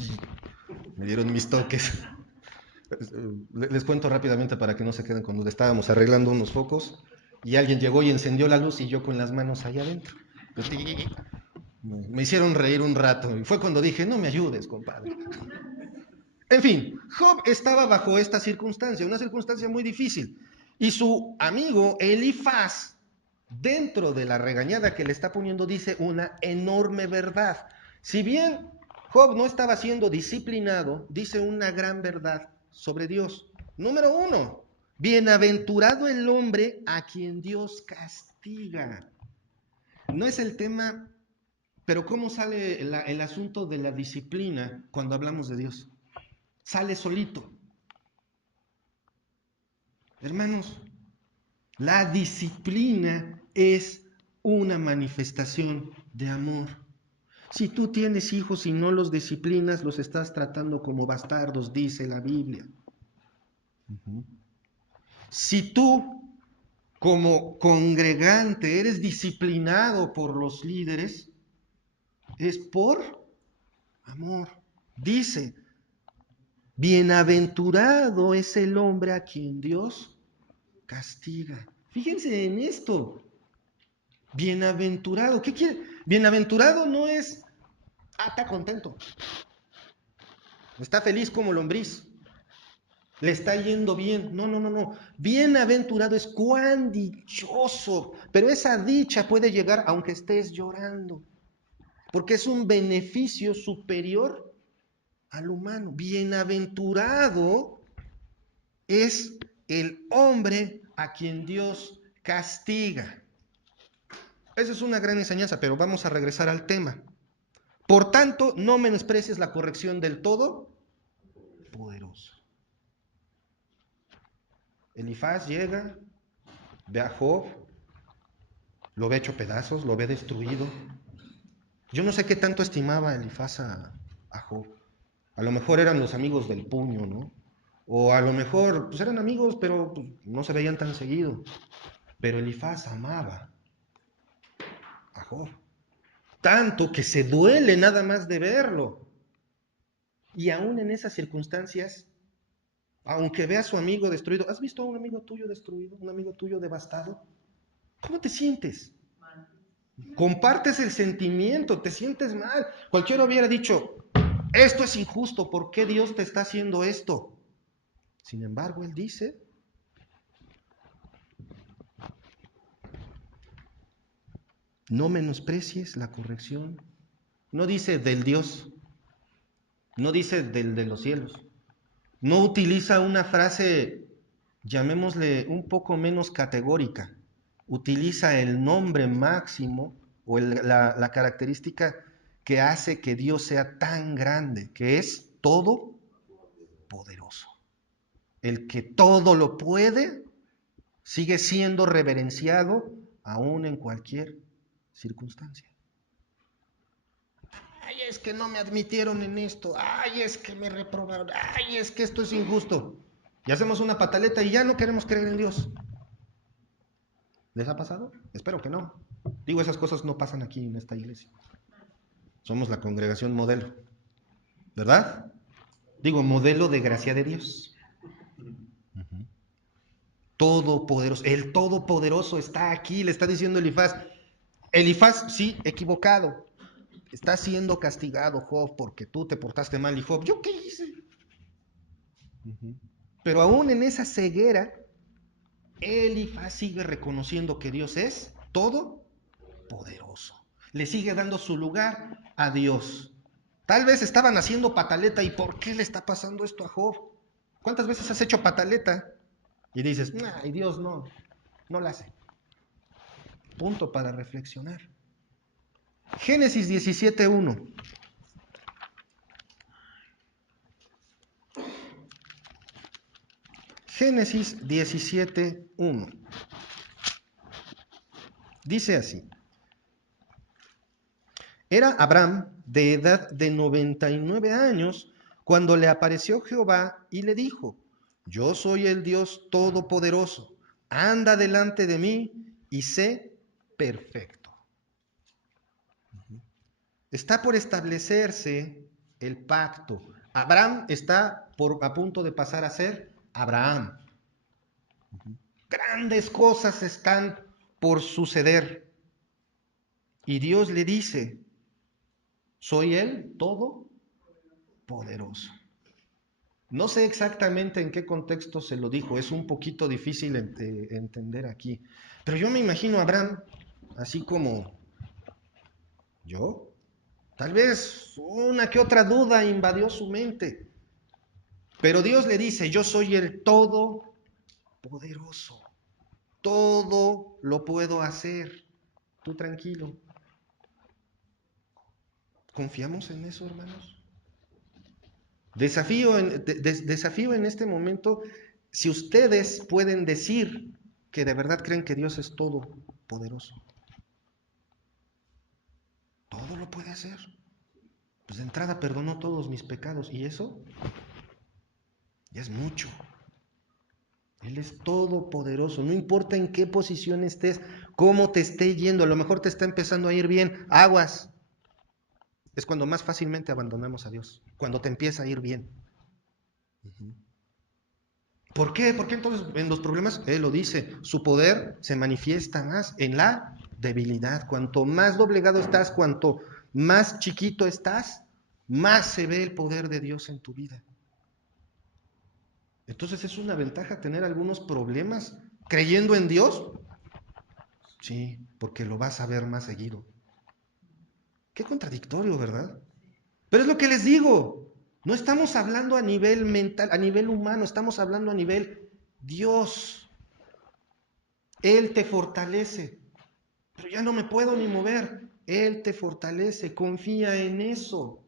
me dieron mis toques. Les cuento rápidamente para que no se queden con duda. Estábamos arreglando unos focos y alguien llegó y encendió la luz y yo con las manos ahí adentro. Me hicieron reír un rato y fue cuando dije, no me ayudes, compadre. En fin, Job estaba bajo esta circunstancia, una circunstancia muy difícil. Y su amigo Elifaz, dentro de la regañada que le está poniendo, dice una enorme verdad. Si bien Job no estaba siendo disciplinado, dice una gran verdad sobre Dios. Número 1, bienaventurado el hombre a quien Dios castiga. No es el tema, pero ¿cómo sale el asunto de la disciplina cuando hablamos de Dios? Sale solito. Hermanos, la disciplina es una manifestación de amor. Si tú tienes hijos y no los disciplinas, los estás tratando como bastardos, dice la Biblia. Si tú, como congregante, eres disciplinado por los líderes, es por amor. Dice, bienaventurado es el hombre a quien Dios castiga. Fíjense en esto. Bienaventurado. ¿Qué quiere? Bienaventurado no es, está contento. Está feliz como lombriz. Le está yendo bien. No. Bienaventurado es cuán dichoso. Pero esa dicha puede llegar aunque estés llorando. Porque es un beneficio superior al humano. Bienaventurado es el hombre a quien Dios castiga. Esa es una gran enseñanza, pero vamos a regresar al tema. Por tanto, no menosprecies la corrección del Todopoderoso. Elifaz llega, ve a Job, lo ve hecho pedazos, lo ve destruido. Yo no sé qué tanto estimaba Elifaz a Job. A lo mejor eran los amigos del puño, ¿no? O a lo mejor pues eran amigos, pero pues, no se veían tan seguido. Pero Elifaz amaba a Job. Tanto que se duele nada más de verlo. Y aún en esas circunstancias, aunque vea a su amigo destruido, ¿has visto a un amigo tuyo destruido? ¿Un amigo tuyo devastado? ¿Cómo te sientes? Compartes el sentimiento, te sientes mal. Cualquiera hubiera dicho, esto es injusto, ¿por qué Dios te está haciendo esto? Sin embargo, él dice, no menosprecies la corrección. No dice del Dios, no dice del de los cielos. No utiliza una frase, llamémosle un poco menos categórica. Utiliza el nombre máximo o la característica que hace que Dios sea tan grande, que es todopoderoso. El que todo lo puede sigue siendo reverenciado aún en cualquier circunstancia. Ay, es que no me admitieron en esto. Ay, es que me reprobaron. Ay, es que esto es injusto. Y hacemos una pataleta y ya no queremos creer en Dios. ¿Les ha pasado? Espero que no. Digo, esas cosas no pasan aquí en esta iglesia. Somos la congregación modelo. ¿Verdad? Digo, modelo de gracia de Dios. Todopoderoso. El Todopoderoso está aquí, le está diciendo Elifaz. Elifaz, sí, equivocado. Está siendo castigado, Job, porque tú te portaste mal. Y Job, ¿yo qué hice? Pero aún en esa ceguera, Elifaz sigue reconociendo que Dios es todopoderoso. Le sigue dando su lugar a Dios. Tal vez estaban haciendo pataleta. ¿Y por qué le está pasando esto a Job? ¿Cuántas veces has hecho pataleta? Y dices, ay, Dios no la hace. Punto para reflexionar. Génesis 17:1. Génesis 17:1. Dice así. Era Abraham de edad de 99 años cuando le apareció Jehová y le dijo, yo soy el Dios Todopoderoso, anda delante de mí y sé perfecto. Está por establecerse el pacto. Abraham está a punto de pasar a ser Abraham. Grandes cosas están por suceder. Y Dios le dice, soy el Todopoderoso. No sé exactamente en qué contexto se lo dijo, es un poquito difícil entender aquí. Pero yo me imagino a Abraham, así como yo, tal vez una que otra duda invadió su mente. Pero Dios le dice, yo soy el Todopoderoso. Todo lo puedo hacer. Tú tranquilo. ¿Confiamos en eso, hermanos? Desafío en este momento, si ustedes pueden decir que de verdad creen que Dios es todopoderoso. Todo lo puede hacer. Pues de entrada perdonó todos mis pecados y eso ya es mucho. Él es todopoderoso, no importa en qué posición estés, cómo te esté yendo, a lo mejor te está empezando a ir bien, aguas. Es cuando más fácilmente abandonamos a Dios, cuando te empieza a ir bien. ¿Por qué? Porque entonces en los problemas, Él lo dice, su poder se manifiesta más en la debilidad. Cuanto más doblegado estás, cuanto más chiquito estás, más se ve el poder de Dios en tu vida. Entonces es una ventaja tener algunos problemas creyendo en Dios. Sí, porque lo vas a ver más seguido. Qué contradictorio, ¿verdad? Pero es lo que les digo. No estamos hablando a nivel mental, a nivel humano, estamos hablando a nivel Dios. Él te fortalece. Pero ya no me puedo ni mover. Él te fortalece. Confía en eso.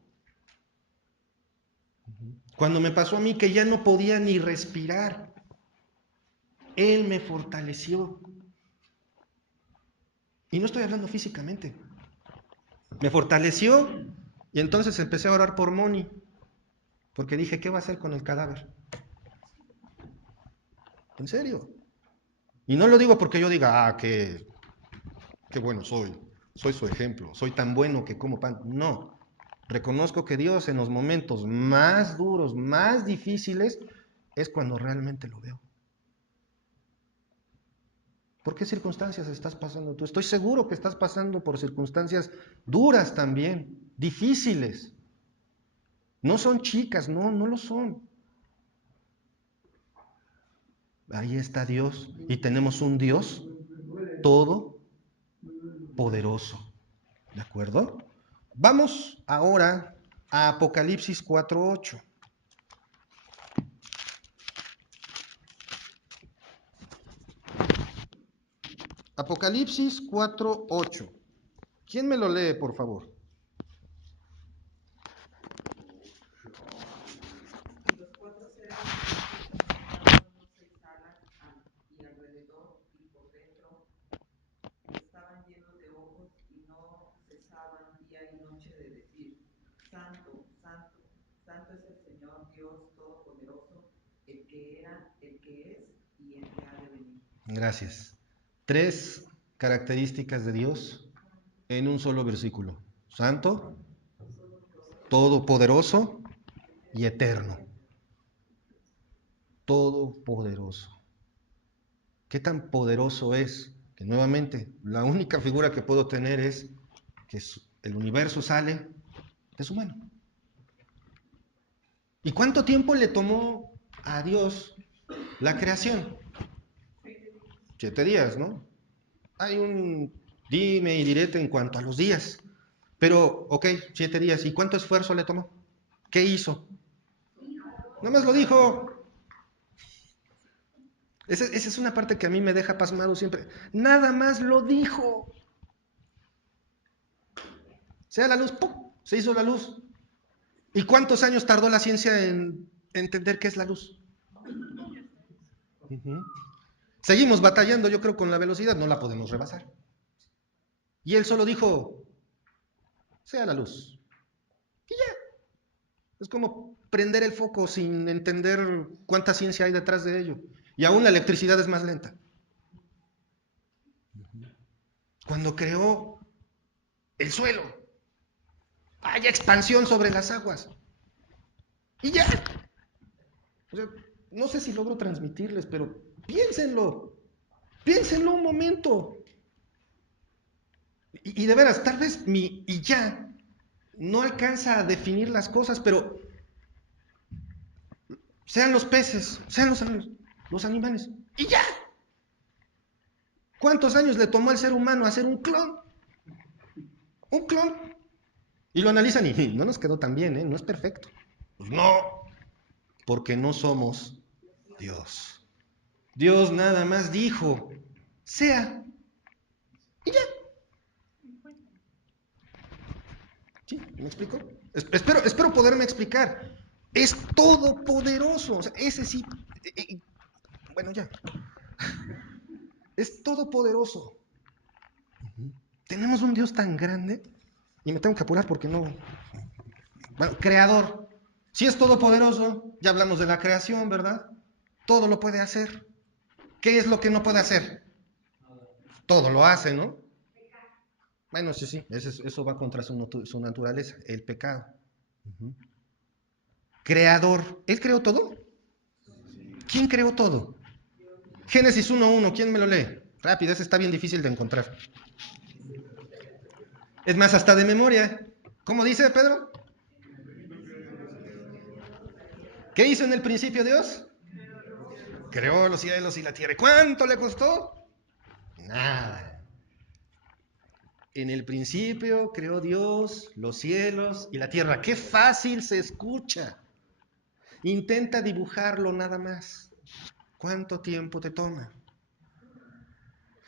Cuando me pasó a mí que ya no podía ni respirar, Él me fortaleció. Y no estoy hablando físicamente. Me fortaleció y entonces empecé a orar por Moni. Porque dije, ¿qué va a hacer con el cadáver? En serio. Y no lo digo porque yo diga, qué bueno soy su ejemplo, soy tan bueno que como pan. No, reconozco que Dios en los momentos más duros, más difíciles, es cuando realmente lo veo. ¿Por qué circunstancias estás pasando tú? Estoy seguro que estás pasando por circunstancias duras también, difíciles. No son chicas, no lo son. Ahí está Dios y tenemos un Dios todopoderoso. ¿De acuerdo? Vamos ahora a Apocalipsis 4:8. Apocalipsis 4:8. ¿Quién me lo lee, por favor? Y los cuatro seres vivientes, cada uno 6 alas, y alrededor y por dentro estaban llenos de ojos y no cesaban día y noche de decir, Santo, Santo, Santo es el Señor Dios Todopoderoso, el que era, el que es y el que ha de venir. Gracias. 3 características de Dios en un solo versículo. Santo, todopoderoso y eterno. Todopoderoso. ¿Qué tan poderoso es? Que nuevamente, la única figura que puedo tener es que el universo sale de su mano. ¿Y cuánto tiempo le tomó a Dios la creación? 7 días, ¿no? Hay un dime y direte en cuanto a los días. Pero, ok, 7 días. ¿Y cuánto esfuerzo le tomó? ¿Qué hizo? No más lo dijo. Esa es una parte que a mí me deja pasmado siempre. Nada más lo dijo. Sea la luz, ¡pum! Se hizo la luz. ¿Y cuántos años tardó la ciencia en entender qué es la luz? Seguimos batallando, yo creo, con la velocidad, no la podemos rebasar. Y él solo dijo, sea la luz. Y ya. Es como prender el foco sin entender cuánta ciencia hay detrás de ello. Y aún la electricidad es más lenta. Cuando creó el suelo, hay expansión sobre las aguas. Y ya. O sea, no sé si logro transmitirles, pero piénsenlo. Piénsenlo un momento. Y de veras, tal vez y ya no alcanza a definir las cosas, pero sean los peces, sean los animales, y ya. ¿Cuántos años le tomó al ser humano hacer un clon? Un clon. Y lo analizan y no nos quedó tan bien, ¿eh? No es perfecto. Pues no, porque no somos Dios. Dios nada más dijo, sea, y ya. ¿Sí? ¿Me explico? Espero poderme explicar. Es todopoderoso. O sea, ese sí. Bueno, ya. Es todopoderoso. Tenemos un Dios tan grande. Y me tengo que apurar porque no. Bueno, creador. Si es todopoderoso, ya hablamos de la creación, ¿verdad? Todo lo puede hacer. ¿Qué es lo que no puede hacer? Todo lo hace, ¿no? Bueno, sí, eso va contra su naturaleza, el pecado. Creador. ¿Él creó todo? ¿Quién creó todo? Génesis 1:1, ¿quién me lo lee? Rápido, ese está bien difícil de encontrar. Es más, hasta de memoria. ¿Cómo dice Pedro? ¿Qué hizo en el principio Dios? Creó los cielos y la tierra. ¿Cuánto le costó? Nada. En el principio creó Dios los cielos y la tierra. ¡Qué fácil se escucha! Intenta dibujarlo nada más. ¿Cuánto tiempo te toma?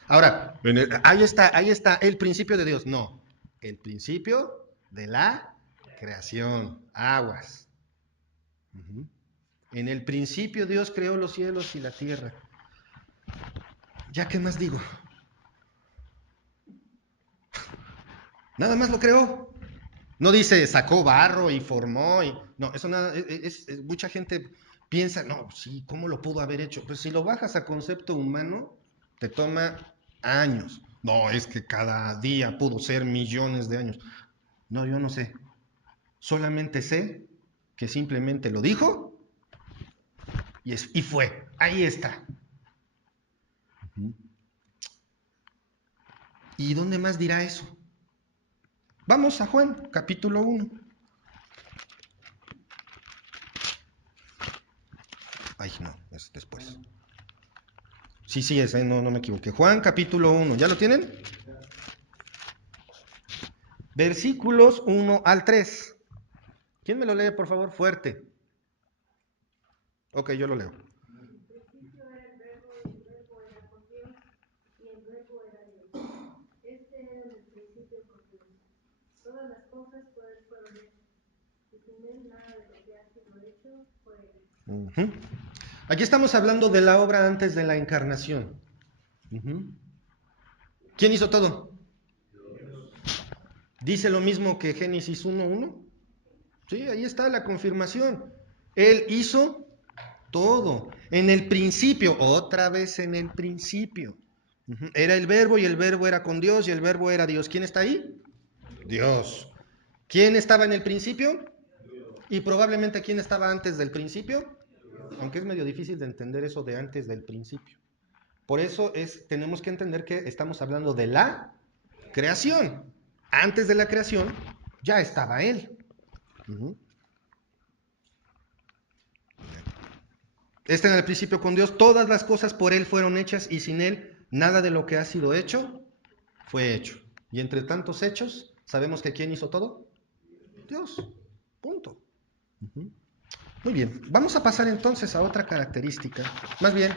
Ahora, ahí está el principio de Dios. No, el principio de la creación. Aguas. En el principio Dios creó los cielos y la tierra. ¿Ya qué más digo? Nada más lo creó. No dice sacó barro y formó. No, eso nada. Mucha gente piensa, no, sí, ¿cómo lo pudo haber hecho? Pues si lo bajas a concepto humano, te toma años. No, es que cada día pudo ser millones de años. No, yo no sé. Solamente sé que simplemente lo dijo y fue. Ahí está. ¿Y dónde más dirá eso? Vamos a Juan, capítulo 1. Ay, no, es después. Sí, es, no me equivoqué. Juan, capítulo 1. ¿Ya lo tienen? Versículos 1 al 3. ¿Quién me lo lee, por favor? Fuerte. Ok, yo lo leo. En el principio era el verbo, y el verbo era con Dios, y el verbo era Dios. Este era en el principio con Dios. Todas las cosas por él fueron hechas, y sin él nada de lo que ha sido hecho fue hecho. Aquí estamos hablando de la obra antes de la encarnación. ¿Quién hizo todo? ¿Dice lo mismo que Génesis 1:1? Sí, ahí está la confirmación. Él hizo todo. En el principio, otra vez en el principio. Era el verbo y el verbo era con Dios y el verbo era Dios. ¿Quién está ahí? Dios. ¿Quién estaba en el principio? Y probablemente ¿quién estaba antes del principio? Aunque es medio difícil de entender eso de antes del principio. Por eso tenemos que entender que estamos hablando de la creación. Antes de la creación ya estaba Él. En el principio con Dios, todas las cosas por Él fueron hechas y sin Él nada de lo que ha sido hecho fue hecho. Y entre tantos hechos, ¿sabemos que quién hizo todo? Dios. Punto. Muy bien, vamos a pasar entonces a otra característica. Más bien,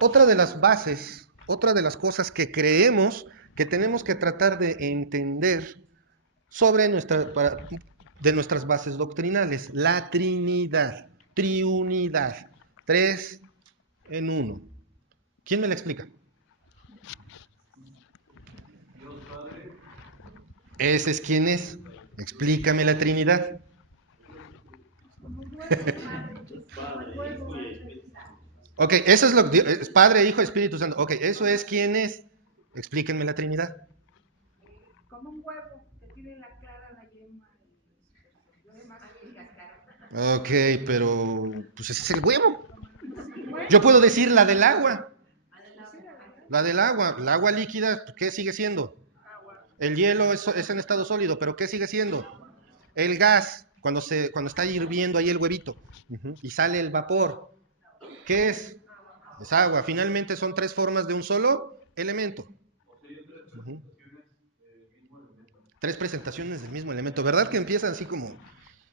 otra de las bases, otra de las cosas que creemos que tenemos que tratar de entender sobre de nuestras bases doctrinales, la Trinidad, triunidad, 3 en 1. ¿Quién me la explica? Dios Padre, ¿Ese es quién es? Explícame la Trinidad. Ok, eso es lo que es Padre, Hijo, Espíritu Santo. Ok, eso es quién es. Explíquenme la Trinidad. Como un huevo que tiene la clara, la yema y lo demás es cáscara. Ok, pero pues ese es el huevo. Yo puedo decir la del agua. La del agua. El agua líquida, ¿qué sigue siendo? El hielo es en estado sólido, pero ¿qué sigue siendo? El gas, cuando está hirviendo ahí el huevito, y sale el vapor. ¿Qué es? Es agua. Finalmente son tres formas de un solo elemento. Tres presentaciones del mismo elemento. ¿Verdad que empiezan así como,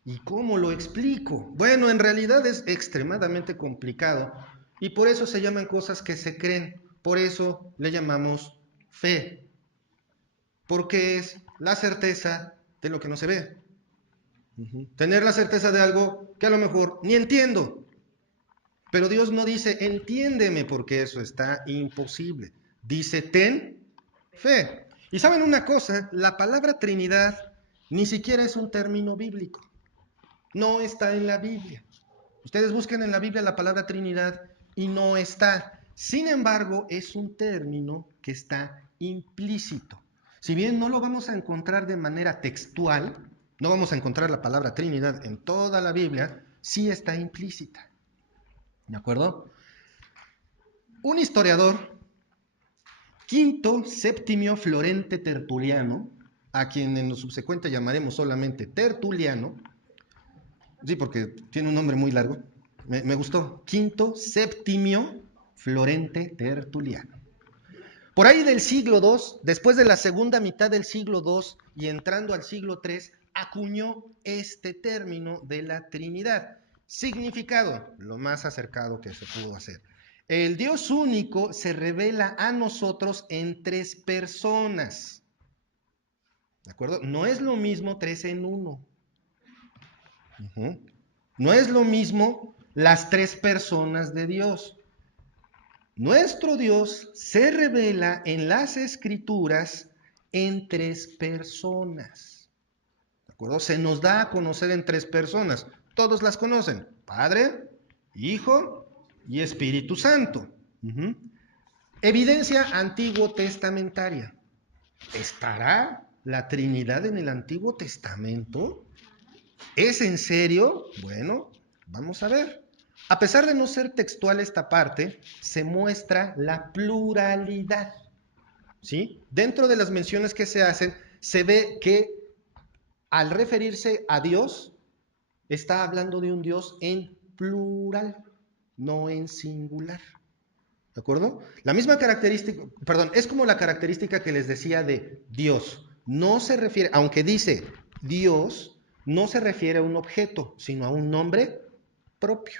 ¿y cómo lo explico? Bueno, en realidad es extremadamente complicado y por eso se llaman cosas que se creen. Por eso le llamamos fe. Porque es la certeza de lo que no se ve. Tener la certeza de algo que a lo mejor ni entiendo. Pero Dios no dice, entiéndeme, porque eso está imposible. Dice, ten fe. Y saben una cosa, la palabra Trinidad ni siquiera es un término bíblico. No está en la Biblia. Ustedes busquen en la Biblia la palabra Trinidad y no está. Sin embargo, es un término que está implícito. Si bien no lo vamos a encontrar de manera textual, no vamos a encontrar la palabra Trinidad en toda la Biblia, sí está implícita. ¿De acuerdo? Un historiador, Quinto Septimio Florente Tertuliano, a quien en lo subsecuente llamaremos solamente Tertuliano, sí, porque tiene un nombre muy largo, me gustó, Quinto Septimio Florente Tertuliano. Por ahí del siglo II, después de la segunda mitad del siglo II y entrando al siglo III, acuñó este término de la Trinidad. Significado, lo más acercado que se pudo hacer. El Dios único se revela a nosotros en tres personas. ¿De acuerdo? No es lo mismo tres en uno. No es lo mismo las tres personas de Dios. Nuestro Dios se revela en las Escrituras en tres personas. ¿De acuerdo? Se nos da a conocer en tres personas. Todos las conocen. Padre, Hijo y Espíritu Santo. Evidencia antiguo testamentaria. ¿Estará la Trinidad en el Antiguo Testamento? ¿Es en serio? Bueno, vamos a ver. A pesar de no ser textual esta parte, se muestra la pluralidad. ¿Sí? Dentro de las menciones que se hacen, se ve que al referirse a Dios, está hablando de un Dios en plural, no en singular. ¿De acuerdo? La misma característica, perdón, es como la característica que les decía de Dios. No se refiere, aunque dice Dios, no se refiere a un objeto, sino a un nombre propio.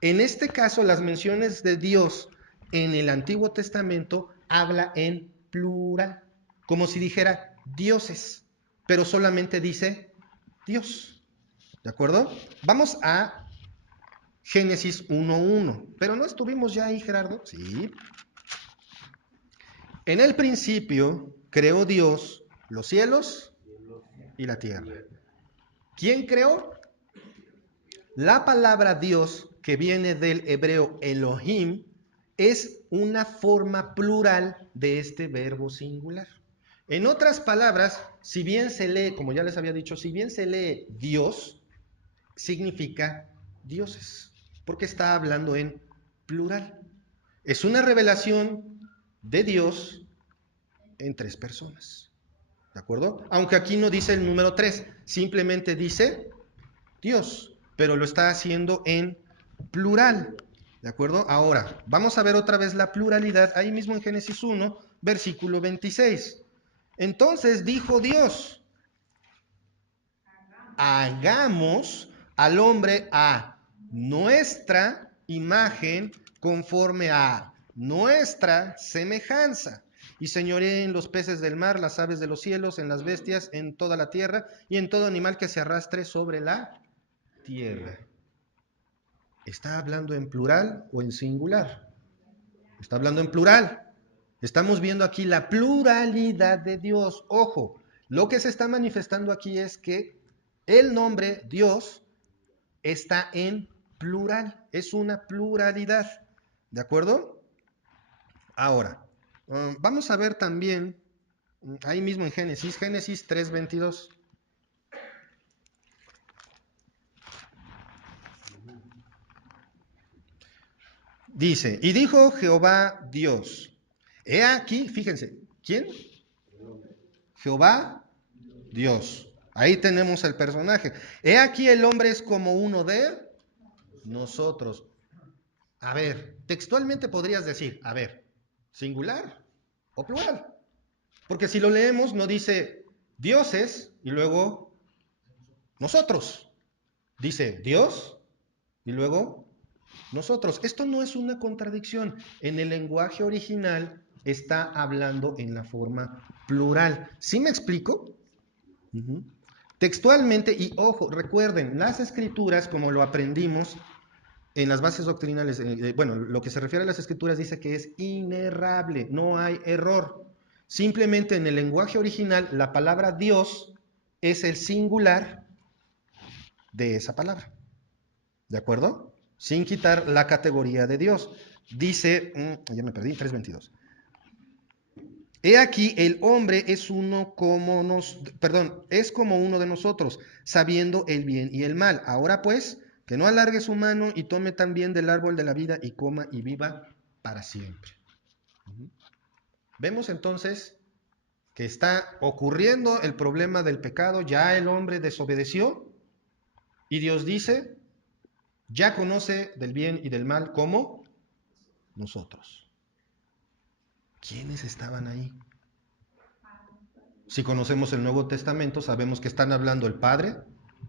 En este caso, las menciones de Dios en el Antiguo Testamento habla en plural, como si dijera dioses, pero solamente dice Dios. ¿De acuerdo? Vamos a Génesis 1:1. Pero no estuvimos ya ahí, Gerardo. Sí. En el principio creó Dios los cielos y la tierra. ¿Quién creó? La palabra Dios, que viene del hebreo Elohim, es una forma plural de este verbo singular. En otras palabras, si bien se lee, como ya les había dicho, si bien se lee Dios, significa dioses, porque está hablando en plural. Es una revelación de Dios en tres personas. ¿De acuerdo? Aunque aquí no dice el número 3, simplemente dice Dios, pero lo está haciendo en plural. ¿De acuerdo? Ahora, vamos a ver otra vez la pluralidad ahí mismo en Génesis 1, versículo 26. Entonces dijo Dios, hagamos al hombre a nuestra imagen conforme a nuestra semejanza. Y señoree en los peces del mar, las aves de los cielos, en las bestias, en toda la tierra y en todo animal que se arrastre sobre la tierra. ¿Está hablando en plural o en singular? Está hablando en plural. Estamos viendo aquí la pluralidad de Dios. Ojo, lo que se está manifestando aquí es que el nombre Dios está en plural, es una pluralidad, ¿de acuerdo? Ahora, vamos a ver también, ahí mismo en Génesis 3:22. Dice, y dijo Jehová Dios, he aquí, fíjense, ¿quién? Jehová, Dios. Ahí tenemos el personaje. He aquí el hombre es como uno de nosotros. A ver, textualmente podrías decir, a ver, singular o plural. Porque si lo leemos no dice dioses y luego nosotros. Dice Dios y luego nosotros. Esto no es una contradicción. En el lenguaje original está hablando en la forma plural. ¿Sí me explico? Textualmente, y ojo, recuerden, las escrituras, como lo aprendimos en las bases doctrinales, bueno, lo que se refiere a las escrituras dice que es inerrable, no hay error. Simplemente en el lenguaje original, la palabra Dios es el singular de esa palabra. ¿De acuerdo? Sin quitar la categoría de Dios. Dice, ya me perdí, 3:22. He aquí el hombre es uno como es como uno de nosotros, sabiendo el bien y el mal. Ahora pues, que no alargue su mano y tome también del árbol de la vida y coma y viva para siempre. Vemos entonces que está ocurriendo el problema del pecado, ya el hombre desobedeció y Dios dice, ya conoce del bien y del mal como nosotros. ¿Quiénes estaban ahí? Si conocemos el Nuevo Testamento, sabemos que están hablando el Padre,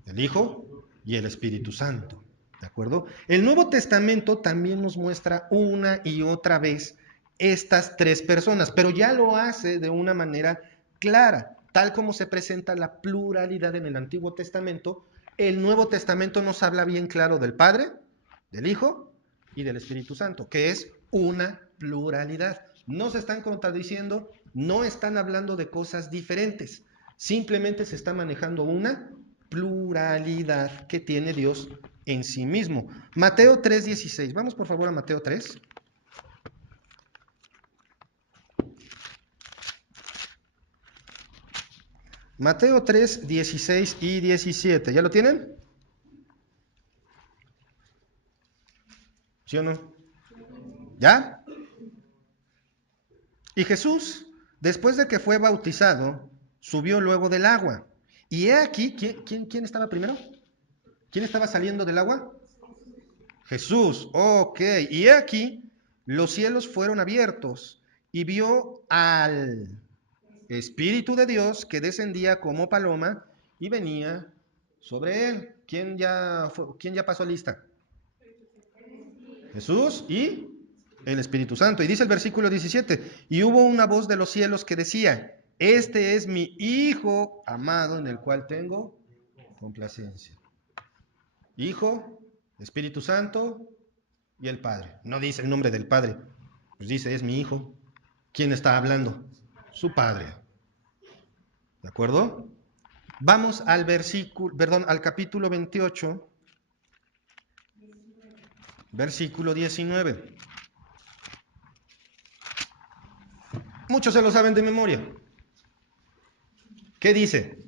el Hijo y el Espíritu Santo. ¿De acuerdo? El Nuevo Testamento también nos muestra una y otra vez estas tres personas, pero ya lo hace de una manera clara, tal como se presenta la pluralidad en el Antiguo Testamento. El Nuevo Testamento nos habla bien claro del Padre, del Hijo y del Espíritu Santo, que es una pluralidad. No se están contradiciendo, no están hablando de cosas diferentes, simplemente se está manejando una pluralidad que tiene Dios en sí mismo. Mateo 3:16, vamos por favor a Mateo 3. Mateo 3, 16 y 17, ¿ya lo tienen? ¿Sí o no? ¿Ya? Y Jesús, después de que fue bautizado, subió luego del agua. Y he aquí, ¿quién estaba primero? ¿Quién estaba saliendo del agua? Jesús, ok. Y he aquí, los cielos fueron abiertos y vio al Espíritu de Dios que descendía como paloma y venía sobre él. ¿Quién ya pasó lista? Jesús y el Espíritu Santo. Y dice el versículo 17, y hubo una voz de los cielos que decía, este es mi Hijo amado en el cual tengo complacencia. Hijo, Espíritu Santo y el Padre. No dice el nombre del Padre, pues dice, es mi Hijo. ¿Quién está hablando? Su Padre. ¿De acuerdo? Vamos al al capítulo 28, versículo 19. Muchos se lo saben de memoria. ¿Qué dice?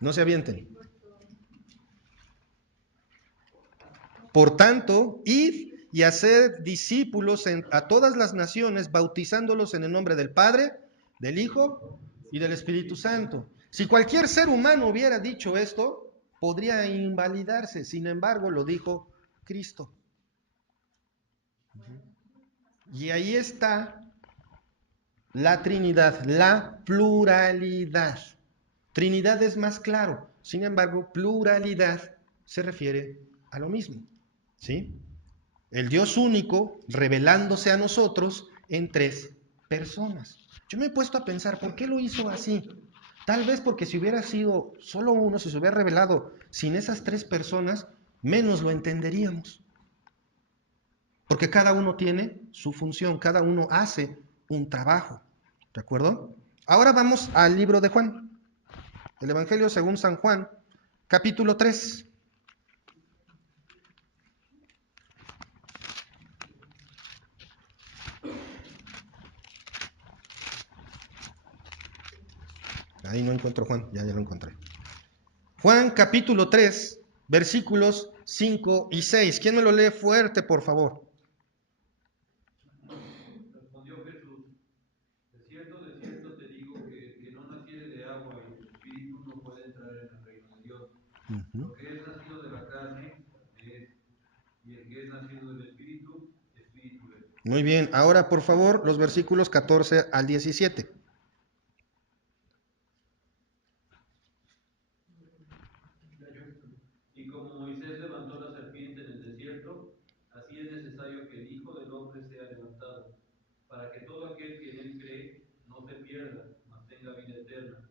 No se avienten. Por tanto, id y haced discípulos a todas las naciones, bautizándolos en el nombre del Padre, del Hijo y del Espíritu Santo. Si cualquier ser humano hubiera dicho esto, podría invalidarse. Sin embargo, lo dijo Cristo. Y ahí está la Trinidad, la pluralidad. Trinidad es más claro. Sin embargo, pluralidad se refiere a lo mismo. ¿Sí? El Dios único revelándose a nosotros en tres personas. Yo me he puesto a pensar, ¿por qué lo hizo así? Tal vez porque si hubiera sido solo uno, si se hubiera revelado sin esas tres personas, menos lo entenderíamos. Porque cada uno tiene su función, cada uno hace un trabajo. ¿De acuerdo? Ahora vamos al libro de Juan. El Evangelio según San Juan, capítulo 3. Ahí no encuentro Juan, ya lo encontré. Juan capítulo 3, versículos 5 y 6. ¿Quién me lo lee fuerte, por favor? Respondió Jesús, de cierto te digo, y el que es nacido del Espíritu, Espíritu es. Muy bien, ahora por favor los versículos 14 al 17. Y como Moisés levantó la serpiente en el desierto, así es necesario que el Hijo del Hombre sea levantado, para que todo aquel que en él cree no se pierda, mas tenga vida eterna.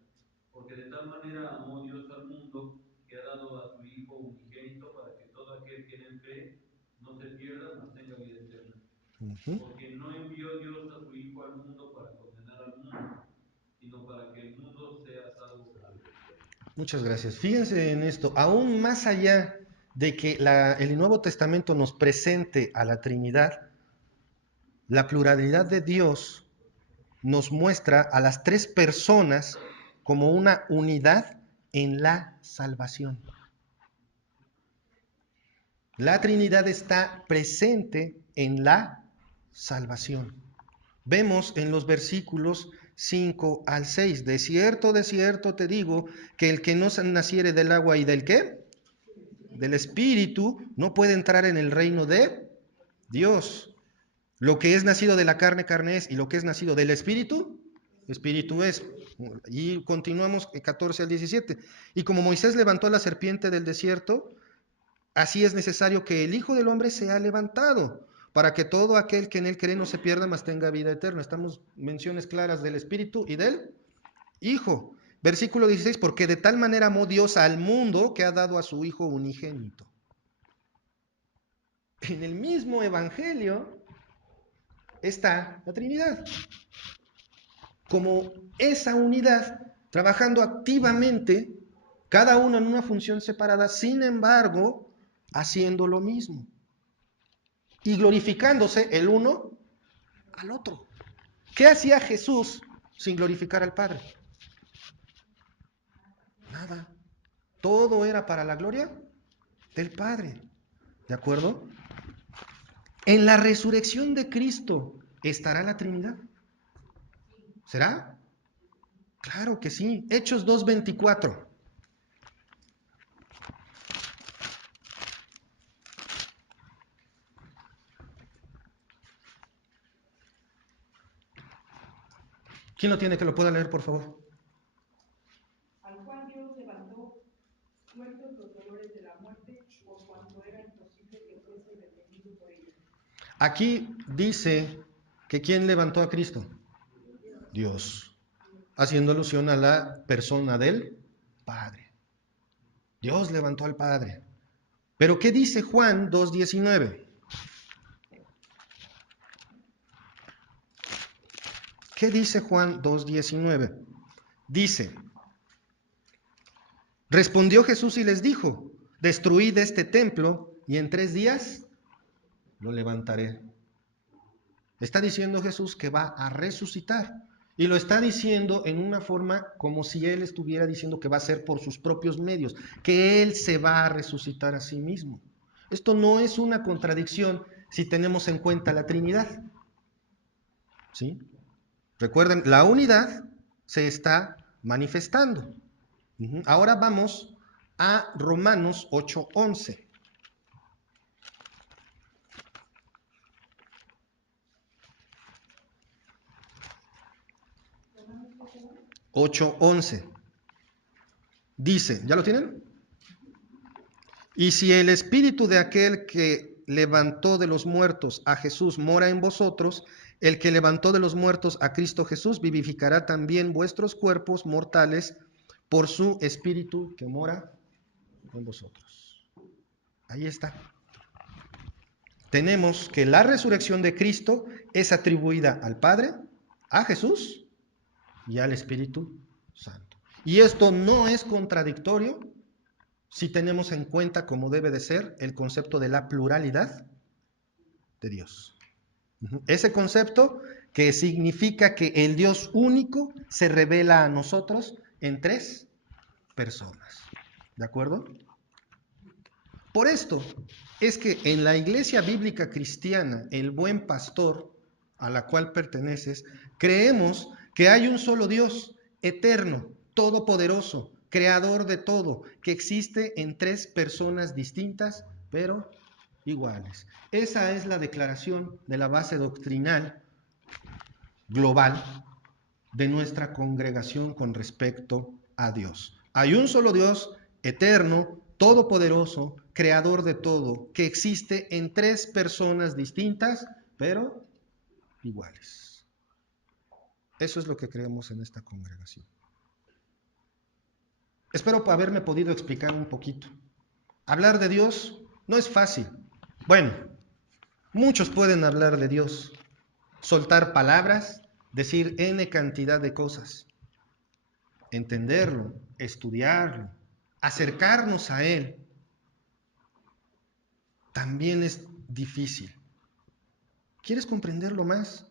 Porque de tal manera amó Dios al mundo, que ha dado a su Hijo unigénito, para que todo aquel que en él cree no se pierda, mas tenga vida eterna. Porque no envió Dios a su Hijo al mundo para condenar al mundo, sino para que el mundo sea salvo por él. Muchas gracias. Fíjense en esto, aún más allá de que el Nuevo Testamento nos presente a la Trinidad, la pluralidad de Dios nos muestra a las tres personas como una unidad en la salvación. La Trinidad está presente en la salvación. Vemos en los versículos 5 al 6, de cierto te digo, que el que no naciere del agua y del ¿qué? Del Espíritu, no puede entrar en el reino de Dios. Lo que es nacido de la carne, carne es, y lo que es nacido del Espíritu, Espíritu es. Y continuamos 14 al 17. Y como Moisés levantó a la serpiente del desierto, así es necesario que el Hijo del Hombre sea levantado, para que todo aquel que en él cree no se pierda, mas tenga vida eterna. Estamos menciones claras del Espíritu y del Hijo. Versículo 16, porque de tal manera amó Dios al mundo que ha dado a su Hijo unigénito. En el mismo Evangelio está la Trinidad, como esa unidad, trabajando activamente, cada uno en una función separada, sin embargo, haciendo lo mismo. Y glorificándose el uno al otro. ¿Qué hacía Jesús sin glorificar al Padre? Nada. Todo era para la gloria del Padre. ¿De acuerdo? En la resurrección de Cristo, ¿estará la Trinidad? ¿Será? Claro que sí. Hechos 2:24. ¿Quién lo tiene que lo pueda leer, por favor? Al cual Dios levantó, muertos los dolores de la muerte, por cuanto era imposible que fuese detenido por ella. Aquí dice que ¿quién levantó a Cristo? Dios. Haciendo alusión a la persona del Padre. Dios levantó al Padre. Pero ¿qué dice Juan 2:19? ¿Qué dice Juan 2:19? Dice, respondió Jesús y les dijo, destruid este templo y en 3 días lo levantaré. Está diciendo Jesús que va a resucitar. Y lo está diciendo en una forma como si Él estuviera diciendo que va a ser por sus propios medios, que Él se va a resucitar a sí mismo. Esto no es una contradicción si tenemos en cuenta la Trinidad. ¿Sí? Recuerden, la unidad se está manifestando. Ahora vamos a Romanos 8:11. 8:11. Dice, ¿ya lo tienen? Y si el espíritu de aquel que levantó de los muertos a Jesús mora en vosotros, el que levantó de los muertos a Cristo Jesús vivificará también vuestros cuerpos mortales por su espíritu que mora en vosotros. Ahí está. Tenemos que la resurrección de Cristo es atribuida al Padre, a Jesús y al Espíritu Santo. Y esto no es contradictorio si tenemos en cuenta, como debe de ser, el concepto de la pluralidad de Dios. Ese concepto que significa que el Dios único se revela a nosotros en 3 personas. ¿De acuerdo? Por esto es que en la Iglesia Bíblica Cristiana, el Buen Pastor, a la cual perteneces, creemos que hay un solo Dios, eterno, todopoderoso, creador de todo, que existe en 3 personas distintas, pero iguales. Esa es la declaración de la base doctrinal global de nuestra congregación con respecto a Dios. Hay un solo Dios, eterno, todopoderoso, creador de todo, que existe en tres personas distintas, pero iguales. Eso es lo que creemos en esta congregación. Espero haberme podido explicar un poquito. Hablar de Dios no es fácil. Bueno, muchos pueden hablar de Dios, soltar palabras, decir N cantidad de cosas, entenderlo, estudiarlo, acercarnos a Él, también es difícil. ¿Quieres comprenderlo más?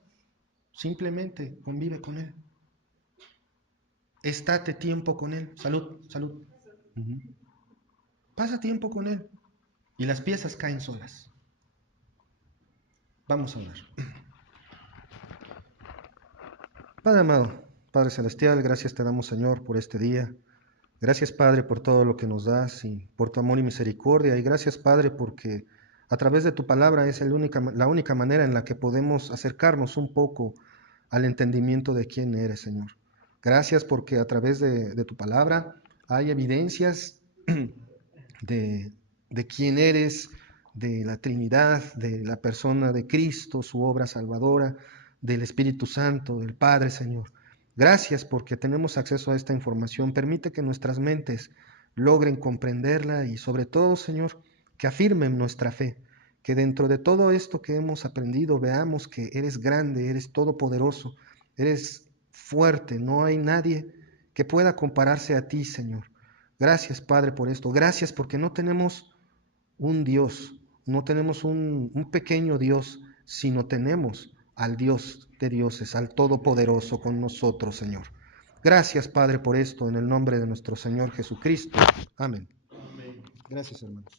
Simplemente convive con Él. Estate tiempo con Él. Salud, salud. Pasa tiempo con Él y las piezas caen solas. Vamos a orar. Padre amado, Padre celestial, gracias te damos, Señor, por este día. Gracias, Padre, por todo lo que nos das y por tu amor y misericordia. Y gracias, Padre, porque a través de tu palabra es la única manera en la que podemos acercarnos un poco al entendimiento de quién eres, Señor. Gracias porque a través de tu palabra hay evidencias de quién eres, de la Trinidad, de la persona de Cristo, su obra salvadora, del Espíritu Santo, del Padre, Señor. Gracias porque tenemos acceso a esta información. Permite que nuestras mentes logren comprenderla y sobre todo, Señor, que afirmen nuestra fe, que dentro de todo esto que hemos aprendido veamos que eres grande, eres todopoderoso, eres fuerte, no hay nadie que pueda compararse a ti, Señor. Gracias, Padre, por esto. Gracias porque no tenemos un Dios, no tenemos un pequeño Dios, sino tenemos al Dios de dioses, al Todopoderoso con nosotros, Señor. Gracias, Padre, por esto, en el nombre de nuestro Señor Jesucristo. Amén. Gracias, hermanos.